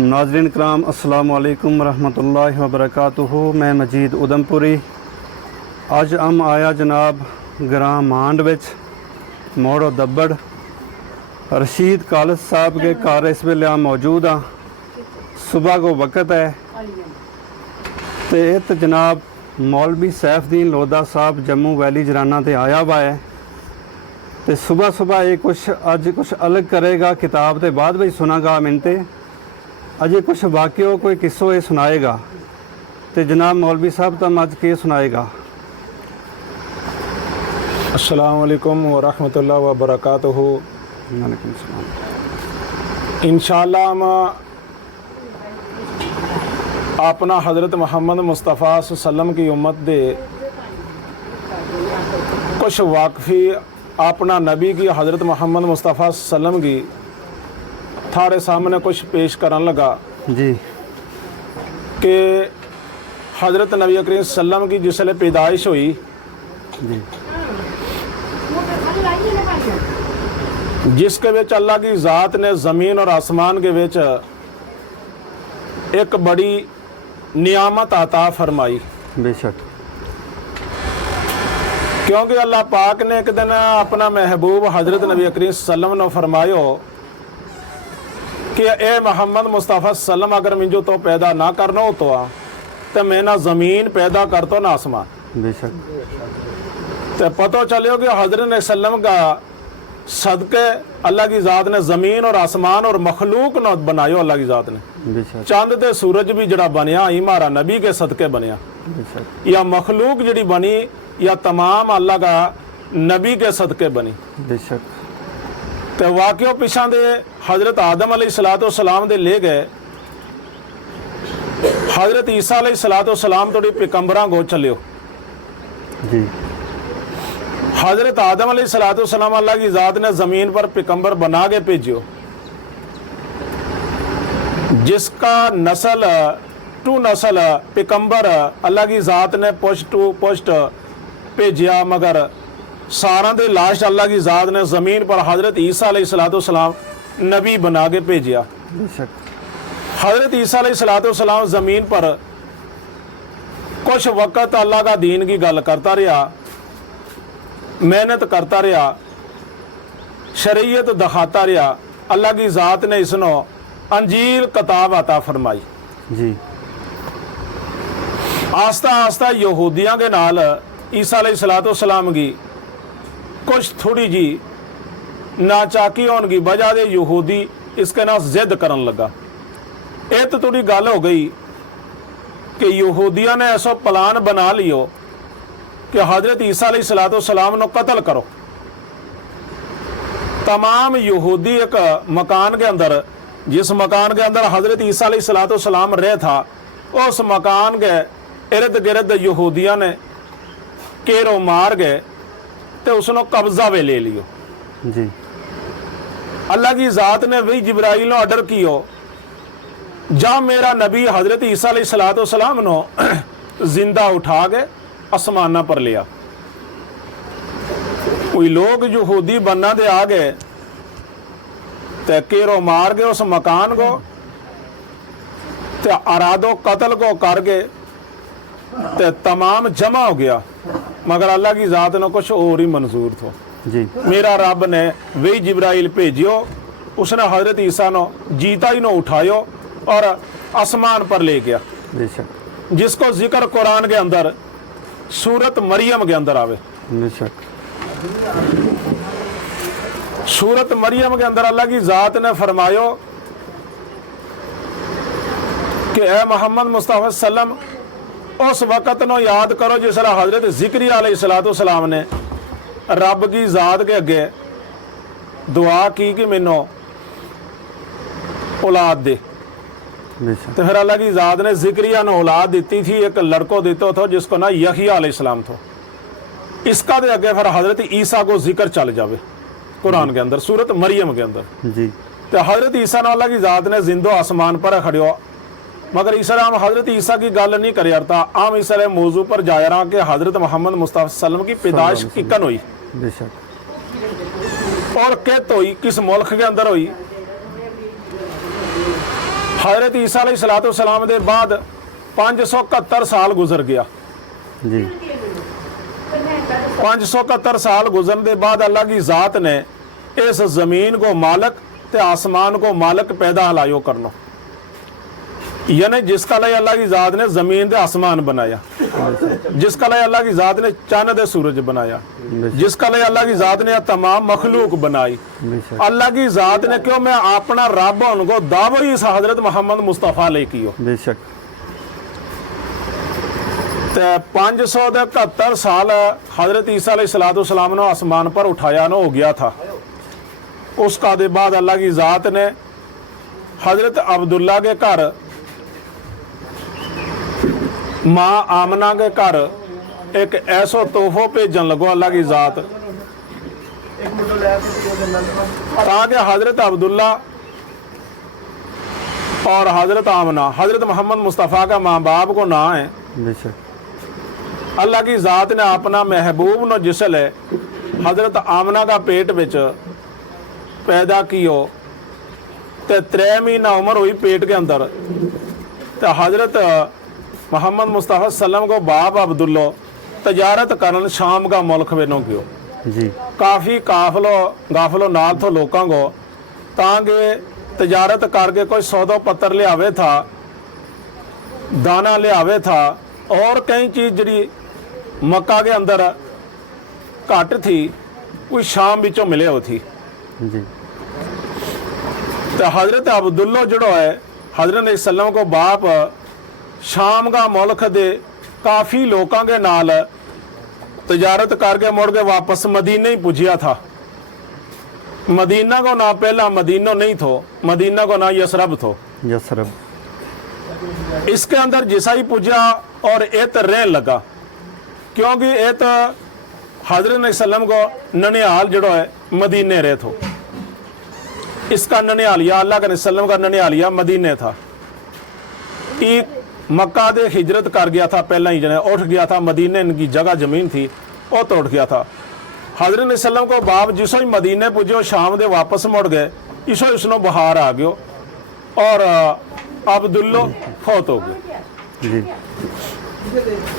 नाज़रीन कराम अस्सलामु अलैकुम रहमतुल्लाहि व बरकातुहू। मैं मजीद उधमपुरी अज हम आया जनाब ग्राम मांड विच मोड़ो दब्बड़ रशीद कालस साहब के घर इस वेले हम मौजूद हाँ। सुबह को वक़्त है तो इत जनाब मौलवी सैफुद्दीन लोधा साहब जम्मू वैली जराना ते आया हुआ है। तो सुबह सुबह ये अज कुछ अलग करेगा, किताब के बाद भी सुनागा मिनते अजे कुछ वाक्य कोई किस्सो ये सुनाएगा। तो जनाब मौलवी साहब तुम अज के सुनाएगा? अस्सलामु अलैकुम व रहमतुल्लाहि व बरकातुहू। वालेकुम सलाम। इंशाअल्लाह हम अपना हज़रत मोहम्मद मुस्तफ़ा सल्लम की उम्मत दे कुछ वाकफ़ी अपना नबी की हज़रत मोहम्मद मुस्तफ़ा सल्लम की थारे सामने कुछ पेश करन लगा जी कि हज़रत नबी करीम सल्लम की जिसले पैदाइश हुई जी जिसके विच अल्लाह की ज़ात ने ज़मीन और आसमान के विच एक बड़ी नियामत अता फरमाई। बेशक, क्योंकि अल्लाह पाक ने एक दिन अपना महबूब हज़रत नबी करीम सल्लम ने फरमायो कि ए मोहम्मद मुस्तफ़ा सल्लम अगर मुझे तो पैदा ना करना हो तो मैं ना ज़मीन पैदा कर तो ना आसमान। बेशक, तो पता चलो कि हज़रत ने सल्लम का सदके अल्लाह की ज़ात ने ज़मीन और आसमान और मखलूक न बनायो। अल्लाह की ज़ात ने बेशक, चंद ते सूरज भी जड़ा बनया ही मारा नबी के सदके बनया, बेशक, या मखलूक जड़ी बनी या तमाम अल्लाह का नबी के सदके बनी। बेशक, तो वाक़ियों पिछा दे हज़रत आदम अलैहिस्सलाम दे ले गए, हज़रत ईसा अलैहिस्सलाम थोड़ी पैगंबरां गो चलियो। जी हज़रत आदम अलैहिस्सलाम अल्लाह की ज़ात ने ज़मीन पर पैगंबर बना के भेजियो, जिसका नस्ल टू नस्ल पैगंबर अल्लाह की ज़ात ने पुष्ट टू पुष्ट भेजिया, मगर सारा दे लाश अल्लाह की ज़ात ने ज़मीन पर हज़रत ईसा अलैहिस्सलाम नबी बना के भेजिया। बेशक, हज़रत ईसा अलैहिस्सलाम ज़मीन पर कुछ वक़्त अल्लाह का दीन की गल करता रहा, मेहनत करता रहा, शरीयत दिखाता रहा। अल्लाह की ज़ात ने इसनो अंजील किताब अता फरमाई। जी आस्ता आस्ता यहूदियों के नाल ईसा अलैहिस्सलाम की कुछ थोड़ी जी नाचाकी होने की वजह से यहूदी इसके नाल जिद करन लगा। ये तो थोड़ी गल हो गई कि यहूदियों ने ऐसा प्लान बना लियो कि हज़रत ईसा अलैहिस्सलाम को कत्ल करो। तमाम यहूदी एक मकान के अंदर, जिस मकान के अंदर हज़रत ईसा अलैहिस्सलाम रह था, उस मकान के इर्द गिर्द यहूदियों ने केरो मार गए तो उसने कब्जा वे ले लियो। जी अल्लाह की ज़ात ने वही जिब्राइल ने ऑर्डर कियो, जा मेरा नबी हज़रत ईसा अलैहिस्सलाम नो जिंदा उठा के आसमाना पर लिया। कोई लोग यहूदी बनना दे आ गए ते केरो मार गए उस मकान को, ते अरादो कत्ल को करके ते तमाम जमा हो गया, मगर अल्लाह की ज़ात ने कुछ और ही मंजूर थो। जी मेरा रब ने वही जिब्राइल भेजियो, उसने हज़रत ईसा नो जीता ही नो उठायो और आसमान पर ले गया, बेशक, जिसको जिक्र कुरान के अंदर सूरत मरियम के अंदर आवे। बेशक, सूरत मरियम के अंदर अल्लाह की ज़ात ने फरमायो कि ए मोहम्मद मुस्तफ़ा सल्लम उस वक़्त नो याद करो जिसला हज़रत ज़िक्रिया अलैहिस्सलाम ने रब की ज़ात के अगे दुआ की कि मैनू औलाद दे। बेशक, तो फिर अल्लाह की ज़ात ने ज़िक्रिया ने औलाद दी थी, एक लड़को देते था जिसको ना यहिया अलैहिस्सलाम था। इसका दे अगे फिर हज़रत ईसा को जिक्र चल जावे कुरान के अंदर सूरत मरियम के अंदर। जी तो हज़रत ईसा ने अल्लाह की ज़ात ने जिंदो आसमान पर खड़ियो, मगर इस्लाम हज़रत ईसा की गल नहीं कर रहा, आम इस मौजू पर जा रहा कि हज़रत मोहम्मद मुस्तफ़ा सल्लम की पैदाइश किकन हुई बेशक, और कहत हुई, किस मुल्क के अंदर हुई। हज़रत ईसा अलैहिस्सलाम के बाद 571 साल गुजर गया। जी 571 साल गुजरने के बाद अल्लाह की ज़ात ने इस ज़मीन को मालक ते आसमान को मालक पैदा हलायो करना, यानी जिसका लिए अल्लाह की ज़ात ने ज़मीन दे आसमान बनाया, जिसका लिए अल्लाह की ज़ात ने चंद दे सूरज बनाया, जिसका लिए अल्लाह की ज़ात ने तमाम मखलूक बनाई। अल्लाह की ज़ात ने क्यों मैं अपना रब उनको दावो ही इस हज़रत मोहम्मद मुस्तफ़ा ले कियो। बेशक 571 साल हज़रत ईसा अलैहिस्सलाम ने आसमान पर उठाया न हो गया था। उसका दे बाद अल्लाह की ज़ात ने हज़रत अब्दुल्ला के घर माँ आमना के घर एक ऐसो तोहफो भेजन लगो अल्लाह की ज़ात, ताकि हज़रत अब्दुल्ला और हज़रत आमना हज़रत मोहम्मद मुस्तफ़ा का माँ बाप को ना है। बेशक अल्लाह की ज़ात ने अपना महबूब न जिसल है हज़रत आमना का पेट विच पैदा कियो, ते 3 महीना उम्र हुई पेट के अंदर, तो हज़रत मोहम्मद मुस्तफ़ा सल्लम को बाप अब्दुल्लो तजारत करन शाम का मुल्क वेनों कियो। जी काफ़ी गाफलो नाल थो लोगों को ताकि तजारत करके कोई सौदो पत्तर लियावे था, दाना लियावे था, और कई चीज़ जी मक्का के अंदर घट थी कोई शाम बिचों मिले हो थी। जी तो हज़रत अब्दुल्लो जड़ो है हज़रत सल्लम को बाप शाम का मुल्क दे काफ़ी लोगों के नाल तजारत करके मुड़ के वापस मदीने ही पुजिया था। मदीना को ना पहला मदीनो नहीं थो, मदीना को ना यसरब थो। यसरब इसके अंदर जिसा ही पुजा और एत रहन लगा, क्योंकि एत हज़रत सल्लम को ननिहाल जड़ो है मदीने रहे थो। इसका ननिहालिया अल्लाह के सल्लम का ननिहालिया मदीने था। एक मक्का दे हिजरत कर गया था, पहला ही जने उठ गया था, मदीने इनकी जगह ज़मीन थी वो तो उठ गया था। हज़रत सल्लम को बाप जिसो ही मदीने पुजो शाम दे वापस मुड़ गए, इसो उसनो बुखार आ गयो और अब्दुल्लो फौत हो गए। जी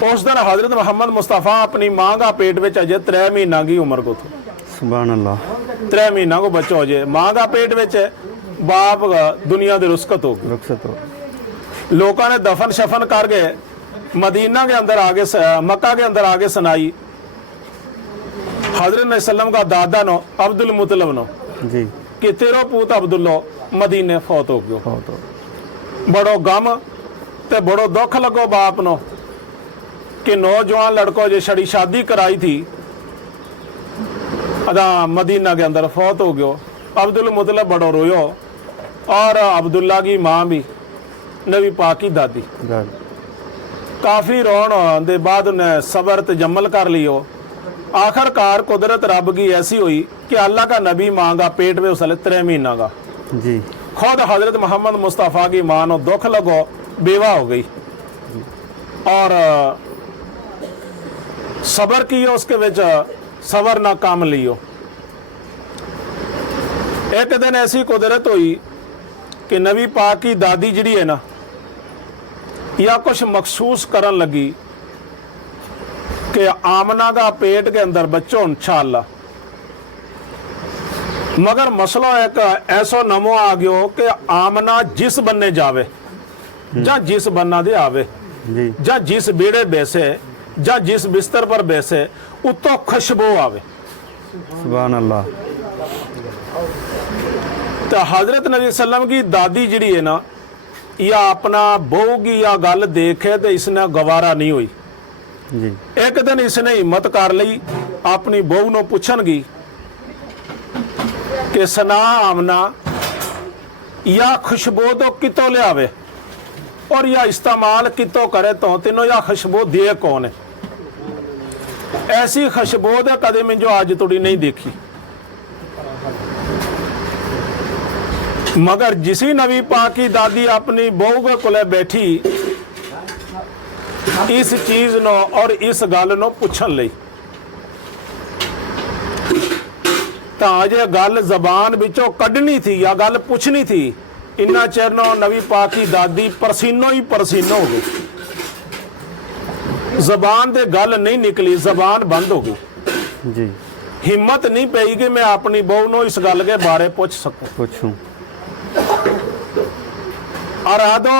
उस दिन हज़रत मोहम्मद मुस्तफ़ा अपनी माँ का पेट में अजे 3 महीना की उम्र को थो। सुभान अल्लाह 3 महीना को बच्चा हो जाए, माँ का पेट में बाप दुनिया दे रुस्कत हो गई। रुखसत हो लोगों ने दफन शफन करके मदीना के अंदर आगे मक्का के अंदर आगे सुनाई हज़रत सल्लम का दादा नो अब्दुल मुतलब नो जी कि तेरो पूत अब्दुल्लो मदीने फौत हो गयो। बहुत हो बड़ो गम ते बड़ो दुख लगो बाप नो कि नौजवान लड़को जो छड़ी शादी कराई थी अदा मदीना के अंदर फौत हो गयो। अब्दुल मुतलब बड़ो रोयो और अब्दुल्ला की माँ भी नबी पाक की दादी दाद काफ़ी रोन दे बाद उन्हें सबर तजम्मल कर लियो। आखिरकार कुदरत रब की ऐसी हुई कि अल्लाह का नबी माँ का पेट में उसले 3 महीना का। जी खुद हज़रत मोहम्मद मुस्तफ़ा की माँ को दुख लगो, बेवा हो गई और सबर कियो, उसके विच सबर ना काम लियो। एक दिन ऐसी कुदरत हुई कि नबी पाक की दादी जिड़ी है ना या कुछ मखसूस करन लगी कि आमना का पेट के अंदर बच्चों इंशाअल्लाह, मगर मसला एक ऐसो नमो आ गयो कि आमना जिस बनने जावे जा जिस बनना दे आवे जी जा जिस बेड़े बैसे जा जिस बिस्तर पर बैसे उतो खुशबू आवे। सुभान अल्लाह तो हज़रत नबी सल्लम की दादी जिड़ी है ना या अपना बहू की या गल देखे तो इसने गवारा नहीं हुई। जी एक दिन इसने हिम्मत कर ली, अपनी बहू ने पूछनगी कि सना आमना या खुशबू तो कितों लियावे और या इस्तेमाल कितों करे तो तीनों या खुशबू दे कौन है। ऐसी खुशबू तो कदे मैं जो आज तुड़ी नहीं देखी, मगर जिसी नबी पाक की दादी अपनी बहू के कोले बैठी इस चीज नो और इस गल नो पुछन लई तां जे गल जबान विचों कढ़नी थी या गल पुछनी थी, इन्ना चरनो नबी पाक की दादी परसीनो ही परसीनो हो गई, जबान ते गल नहीं निकली, जबान बंद हो गई। जी हिम्मत नहीं पई कि मैं अपनी बहू नो इस गल के बारे पूछ सकूं। पूछूं। अरादो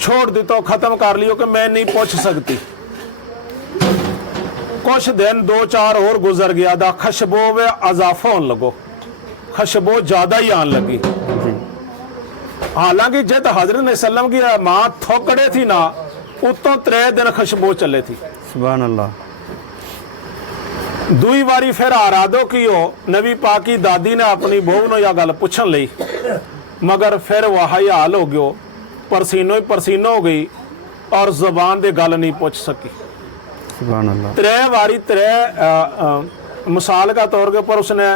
छोड़ दी तो खत्म कर लियो कि मैं नहीं पूछ सकती। कुछ दिन 2-4 और गुजर गया दा खुशबू में अजाफा होने लगो, खुशबू ज्यादा ही आन लगी। जी हालांकि जित हजरत ने सल्लम की मां थोकड़े थी ना, उतों 3 दिन खुशबू चले थी। सुभान अल्लाह। दुई बारी फिर आरादो की हो नबी पाक की दादी ने अपनी बहू ने यह गल पूछन लई, मगर फिर वही हाल हो गयो, परसीनो ही परसीनो हो गई और जबान दे गल नहीं पूछ सकी। सुभान अल्लाह। 3 बारी 3 मिसाल का तौर के ऊपर उसने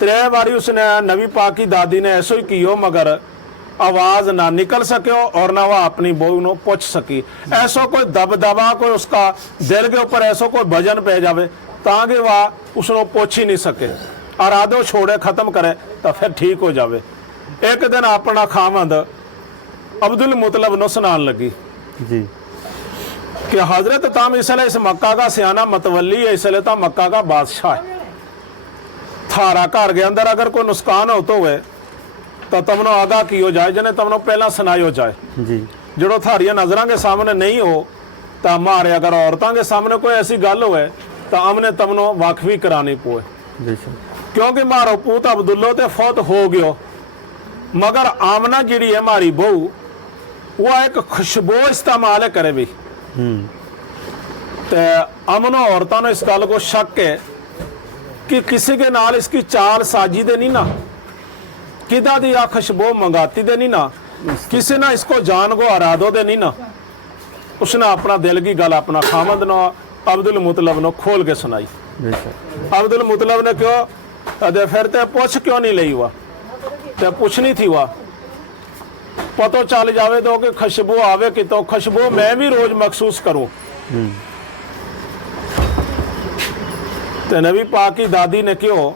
3 बारी उसने नबी पाक की दादी ने ऐसो ही कियो, मगर आवाज ना निकल सके और ना वह अपनी बहू नो पूछ सकी। ऐसो कोई दबदबा, कोई उसका दिल के ऊपर ऐसो कोई भजन पै जावे ताकि वह उसको पूछ ही नहीं सके, अरादो छोड़े खत्म करे तो फिर ठीक हो जावे। एक दिन अपना खामद अब्दुल मुतलब नो सुनान लगी जी कि हजरत तम इसलिए इस मक्का का सियाना मतवली है, इसलिए तो मक्का का बादशाह है। थारा घर के अंदर अगर कोई नुकसान होते हुए तो तमनो आगाह कियो जाए, जिन्हें तमनो पहला सुनायो जाए। जी जो थारिया नजर के सामने नहीं हो तो हमारे अगर औरतों के सामने कोई ऐसी गल होए तो हमने तमनो वाकफी करानी पोए, क्योंकि मारो पूत अब्दुल्लो ते फौत हो गयो, मगर आमना जिड़ी है हमारी बहू वह एक खुशबू इस्तेमाल करे भी। ते अमनो औरतों ने इस गल को शक है कि किसी के नाल इसकी चाल साजी दे नहीं ना, किदा दी आ खुशबू मंगाती दे नहीं ना, किसी ना इसको जान को अरादो दे नहीं ना। उसने अपना दिल की गल अपना खामद नो अब्दुल मुतलब नो खोल के सुनाई। अब्दुल मुतलब ने क्यों अदे फिर ते पूछ क्यों नहीं ली हुआ, ते पूछनी थी हुआ, पतो चल जावे तो कि खुशबू आवे कि तो खुशबू मैं भी रोज महसूस करूं। ते नबी पाक की दादी ने क्यों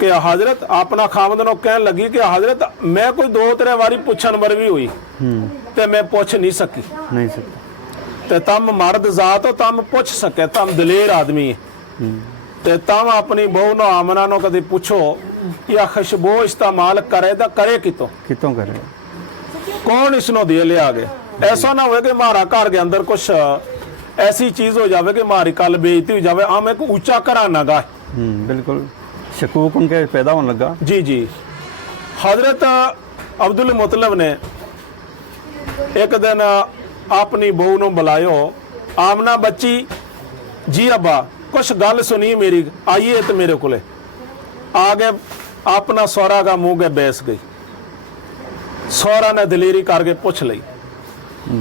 कि हजरत अपना खामद नो कह लगी कि हजरत मैं कोई 2-3 बारी पूछन पर भी हुई ते मैं पूछ नहीं सकी। नहीं सकता। ते तम मर्द जात हो, तम पूछ सके, तम दिलेर आदमी है। ते तम अपनी बहू नो आमना नो कभी पूछो या खुशबू इस्तेमाल करे तो करे कितों कितों करे, कौन इसनो दिए ले आगे। ऐसा ना हो कि हमारा घर के अंदर कुछ ऐसी चीज हो जावे कि हमारी कल बेइज्जती हो जावे, हम एक ऊंचा करा ना गाए। बिल्कुल शकूक उनके पैदा होने लगा। जी जी। हजरत अब्दुल मुतलब ने एक दिन अपनी बहू नो बुलायो, आमना बच्ची जी अब्बा कुछ गल सुनी मेरी, आइए तो मेरे को आगे अपना सौरा का मुंह के बैस गई। सौरा ने दलेरी करके पूछ ली,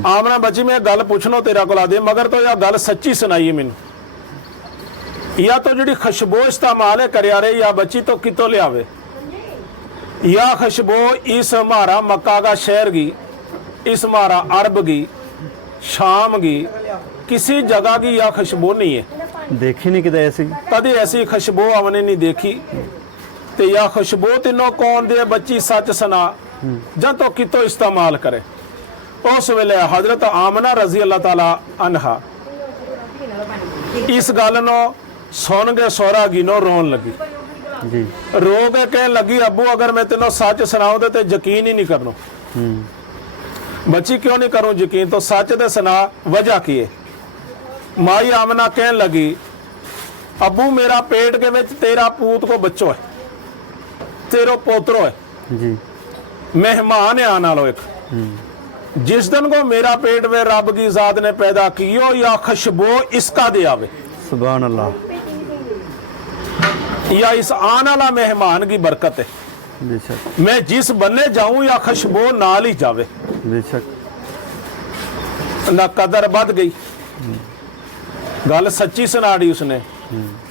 आमना बच्ची मैं गल पूछनो तेरा को दे, मगर तो यह गल सच्ची सुनाई है मैनू, या तो जी खुशबू इस्तेमाल कर रहे या बच्ची तो कितों लियावे, या खुशबू इस हमारा मक्का का शहर की, इस हमारा अरब की, शाम की, किसी जगह की यह खुशबू नहीं है, देखी नहीं किधर ऐसी, कभी ऐसी खुशबू हमने नहीं देखी। तो यह खुशबू तीनों कौन दे बच्ची सच सुना जब तो कितो इस्तेमाल करे। उस वेले हजरत आमना रजी अल्लाह ताला अनहा इस गल नो सुन के सोहरा गिनो रोन लगी जी। रो के कह लगी अबू अगर मैं तेनों सच सुनाऊं तो यकीन ही नहीं करनो। बच्ची क्यों नहीं करूं यकीन, तो सच दे सुना वजह की है। माई आमना कहन लगी अबू मेरा पेट के विच तेरा पूत को बच्चो है, तेरो पोतरो है जी, मेहमान है आने वालो एक, जिस दिन को मेरा पेट में रब की जात ने पैदा कियो या खुशबू इसका दे आवे, सुभान अल्लाह, या इस आने वाला मेहमान की बरकत है। बेशक मैं जिस बन्ने जाऊं या खुशबू नाल ही जावे। बेशक ना कदर बद गई, गल सच्ची सुनाड़ी उसने।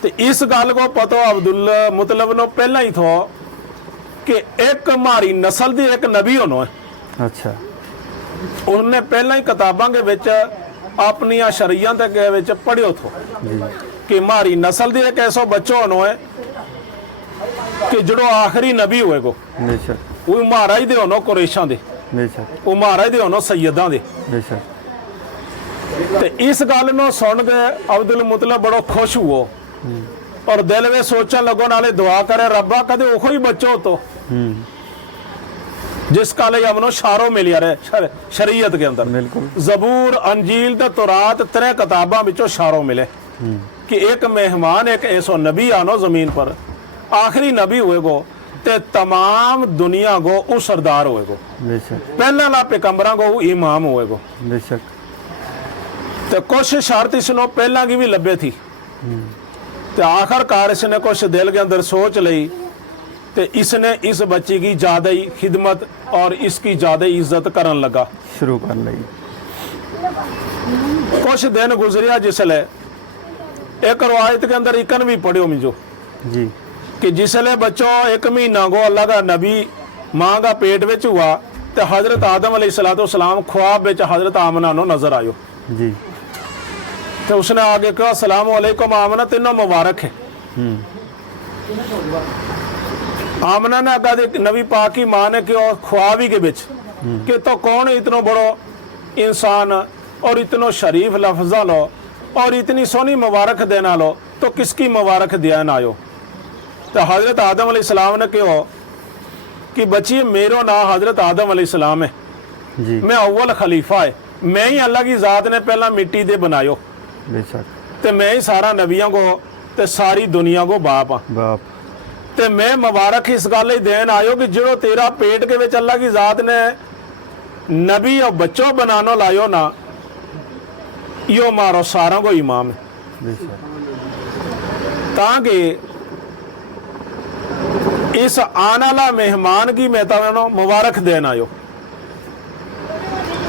तो इस गल को पता अब्दुल मुतलब नो पहला ही था कि एक हमारी नस्ल दी एक नबी होना है। अच्छा, उन्हें पहला ही किताबों के विच अपनी शरीयत के विच पढ़ियो थो कि हमारी नस्ल दी एक ऐसो बच्चो होना है कि जड़ो आखिरी नबी होएगो बेशक वो महाराज दे होनो कुरैशां दे, बेशक वो महाराज दे होनो सैयदां दे। बेशक ते इस गल नूं सुन के अब्दुल मुतलब बड़ो खुश हुओ और दिल में सोचन लगो, नाले दुआ करे रब्बा कदे ओहो ही बच्चो तो जिसका लिए अमनो शारो मिलिया रहे शरीयत के अंदर। बिल्कुल जबूर अंजील ते तौरात त्रै किताबां विचों शारो मिले कि एक मेहमान एक ऐसो नबी आनो जमीन पर, आखिरी नबी होएगो ते तमाम दुनिया गो उ सरदार होएगो, बेशक पहला ला पैगंबरां गो उ इमाम होएगो। बेशक ते कुछ शर्त इसनो पहला की भी लभे थी ते आखिरकार इसने कुछ दिल के अंदर सोच लई ते इसने इस बच्ची की ज्यादा ही खिदमत और इसकी ज्यादा ही इज्जत करन लगा। शुरू कर लगी। कुछ दिन गुजरिया जिसले एक रवायत के अंदर इकन भी पढ़ियो मिजो जी कि जिसले बच्चों 1 महीना गो अल्लाह का नबी माँ का पेट विच हुआ तो हजरत आदम अलैहिस्सलाम ख्वाब विच हजरत आमना नो नजर आयो। जी तो उसने आगे कहा अस्सलाम वालेकुम आमना, तीनों मुबारक है। आमना ने आगा नबी पाक की माँ ने क्यों ख्वाबी के बिच कि तो कौन इतना बड़ो इंसान और इतनो शरीफ लफ्जा लो और इतनी सोनी मुबारक देना लो, तो किसकी मुबारक दिया ना आयो। तो हजरत आदम अलैहिस्सलाम ने क्यों कि बच्ची मेरो ना हजरत आदम अलैहिस्सलाम है, जी मैं अव्वल खलीफा है, मैं ही अल्लाह की जात ने पहला मिट्टी दे बनायो बेशक ते मैं ही सारा नबियों को ते सारी दुनिया को बाप हाँ बाप ते मैं मुबारक इस गल ही देन आयो कि जो तेरा पेट के विच अल्लाह की जात ने नबी और बच्चों बनानो लायो ना, यो मारो सारा को इमाम है। बेशक ताकि इस आने वाला मेहमान की मैं तो मुबारक देन आयो,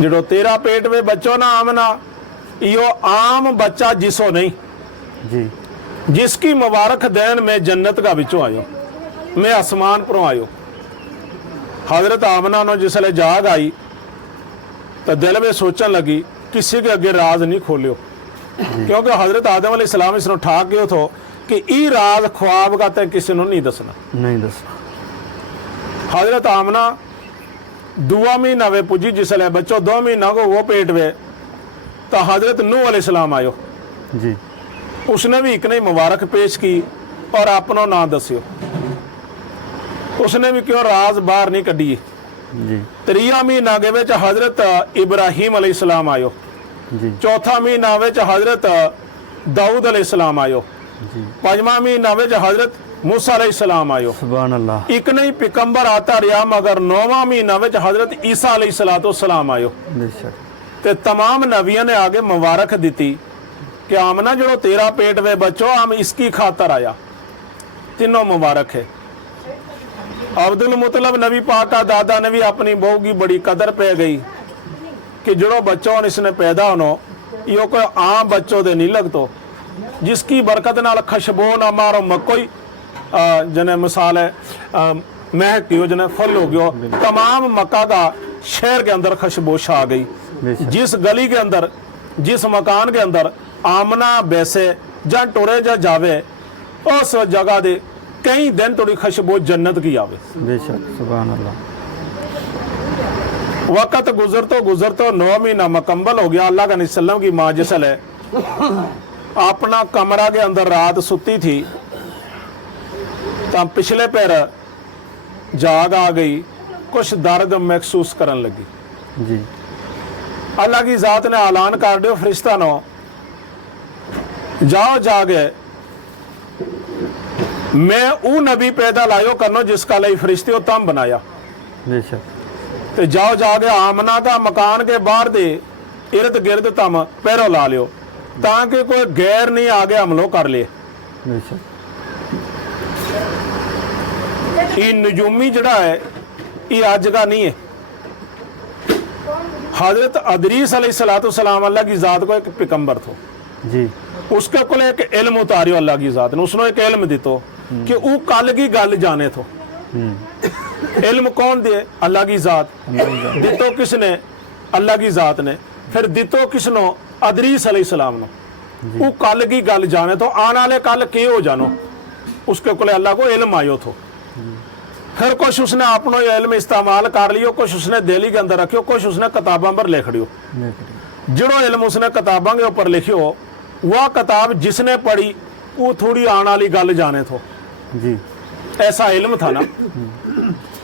जो तेरा पेट में बच्चों ना आमना, यो आम बच्चा जिसो नहीं, जी जिसकी मुबारक देन में जन्नत का बिचो आयो, मैं आसमान पर आयो। हजरत आमना नो जिसले जाग आई तो दिल में सोचन लगी किसी के अगे राज नहीं खोलियो, क्योंकि हजरत आदम अलैहिस्सलाम इसनो ठाक गयो थो कि ई राज ख्वाब का ते किसी ने नहीं दसना। नहीं दस हजरत आमना 2 महीना वे पुजी जिसले बच्चों 2 महीना को वो पेट वे तो हजरत नूह अलैहिस्सलाम आयो, जी उसने भी एक नहीं मुबारक पेश की और अपना नाम दस्यो, उसने भी क्यों राज बाहर नहीं कढ़ी। जी 3 महीना के विच हजरत इब्राहिम अलैहिस्सलाम आयो, जी 4 महीना विच हजरत दाऊद अलैहिस्सलाम आयो, जी 5वां महीना विच हजरत मूसा अलैहिस्सलाम आयो। सुभान अल्लाह एक नहीं पैगंबर आता रहा मगर 9वां महीना विच हजरत ईसा अलैहिस्सलाम आयो। बेशक ते तमाम नबियों ने आगे मुबारक दी कि आमना जो तेरा पेट में बच्चो हम इसकी खातर आया, तीनों मुबारक है। अब्दुल मुतलब नबी पाक का दादा ने भी अपनी बहू की बड़ी कदर पे गई कि जो बच्चों इसने पैदा होनो यो कोई आम बच्चों दे नहीं लगतो, जिसकी बरकत नाल खुशबू ना मारो मकोई जने मिसाल है महक हो जने फल हो गयो, तमाम मक्का का शहर के अंदर खुशबू छा गई। बेशक जिस गली के अंदर जिस मकान के अंदर आमना बैसे या टुरे जा जावे उस जगह दे कई दिन थोड़ी खुशबू जन्नत की आवे। बेशक सुभान अल्लाह वक्त गुजरतो 9 महीना मुकम्मल हो गया। अल्लाह का नबी सल्लल्लाहु की माँ जिसल है अपना कमरा के अंदर रात सुती थी तो पिछले पैर जाग आ गई, कुछ दर्द महसूस करन लगी। जी अल्लाह की जात ने ऐलान कर दियो फरिश्ता नो जाओ जागे मैं ऊ नबी पैदा लायो करनो जिसका लई फरिश्ते तम बनाया। बेशक ते जाओ जाके आमना का मकान के बाहर दे इर्द गिर्द तम पैरों ला लियो ताकि कोई गैर नहीं आगे हमलो कर ले। बेशक ये नजूमी जड़ा है ये अज का नहीं है। हजरत अदरीस अलैहिस्सलाम अल्लाह की जात को एक पैगंबर थो, जी उसके को एक इल्म उतारियो अल्लाह की जात ने, उसने एक इल्म दितो कि वो कल की गल जाने थो। इल्म कौन दे? अल्लाह की जात दितो किसने? अल्लाह की जात ने। फिर दितो किसनो? अदरीस अलैहिस्सलाम नो। वो कल की गल जाने तो आने वाले कल के हो जानो उसके को अल्लाह को इल्म आयो थो। फिर कुछ उसने अपनो इल्म इस्तेमाल कर लियो, कुछ उसने दिल के अंदर रखियो, कुछ उसने किताबों पर लिख लियो। जो इल्म उसने किताबों के ऊपर लिखियो, वह किताब जिसने पढ़ी वो थोड़ी आने वाली गल जाने थो जी, ऐसा इल्म था ना।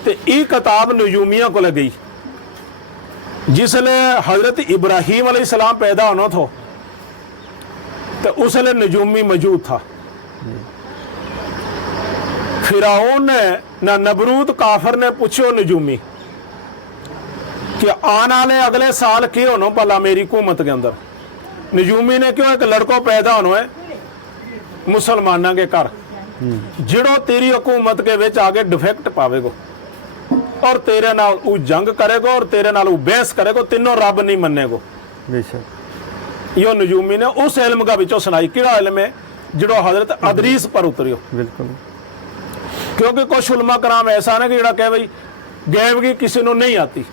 तो ये किताब नजूमिया को गई, जिसले हजरत इब्राहीम अलैहिस्सलाम पैदा होना थो तो उसले नजूमी मौजूद था। फिरौन ने ना नबरूद काफर ने पूछो नजूमी कि आने वाले अगले साल क्या होना भला मेरी हुकूमत के अंदर। नजूमी ने क्यों, एक लड़को पैदा होना है मुसलमाना के घर, जिड़ो तेरी हुकूमत के विच आगे डिफेक्ट पावेगो और तेरे नाल वो जंग करेगो और तेरे नाल वो बहस करेगो, तीनों रब नहीं मनेगो। बेशक यो नजूमी ने उस इल्म का विचों सुनाई, किड़ा इल्म है जिड़ो हजरत अदरीस पर उतरियो। बिल्कुल, क्योंकि कुछ उलमा कराम ऐसा ना कि जिहड़ा कहे भाई गैब की किसी को नहीं आती,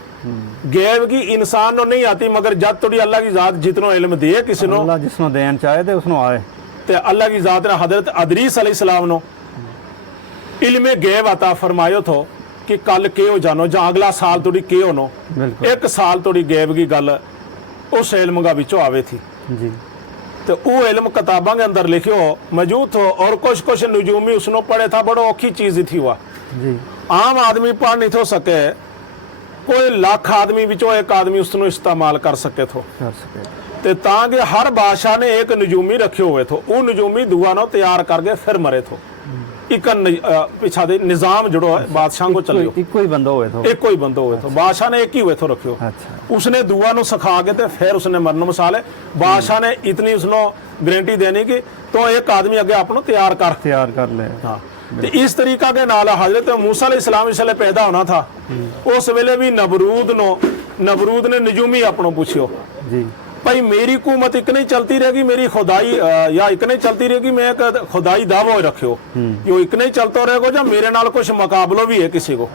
गैब की इंसान को नहीं आती, मगर जब थोड़ी अल्लाह की जात जितनो इल्म दे किसी को, अल्लाह जिसनो देन चाहे ते उसनो आए। ते अल्लाह की जात ने हजरत अदरीस अलैहिस्सलाम नो इल्म गैब अता फरमायो थो कि कल के हो जानो ਜਾਂ अगला साल थोड़ी के होनो, बिल्कुल एक साल थोड़ी गैब की गल उस इल्म का विचों आवे थी। जी, तो वो इल्म किताबों के अंदर लिखियो मौजूद थो और कुछ कुछ नजूमी उसनो पढ़े था, बड़ो औखी चीज थी वह, जी, आम आदमी पढ़ नहीं थो सके, कोई लाख आदमी विचों एक आदमी उसनो इस्तेमाल कर सके थो। कर सके। ते ताकि हर बादशाह ने एक नजूमी रखे हुए थो, वो नजूमी दुआ नो तैयार करके फिर मरे थो। एक पिछा दे निजाम जड़ो है बादशाह को चलियो, इको ही बंदा हुए तो। एक कोई बंदो हुए थो, बादशाह ने एक ही हुए थो रखियो। अच्छा, उसने दुआ नु सिखा के ते फिर उसने मरन मसाले, बादशाह ने इतनी उसनो गारंटी देनी कि तो एक आदमी अगे अपनो तैयार कर ले। हाँ। तो इस तरीका के नाल हजरत मूसा अलैहिस्सलाम इसलिए पैदा होना था, उस वेले भी नबरूद ने नजूमी अपनो पूछियो जी, भाई मेरी हुकूमत इतनी चलती रहेगी, मेरी खुदाई या इतनी चलती रहेगी, मैं एक खुदाई दावो रखियो यो इतने ही चलता रहेगा या मेरे नाल कुछ मुकाबलो भी है किसी को।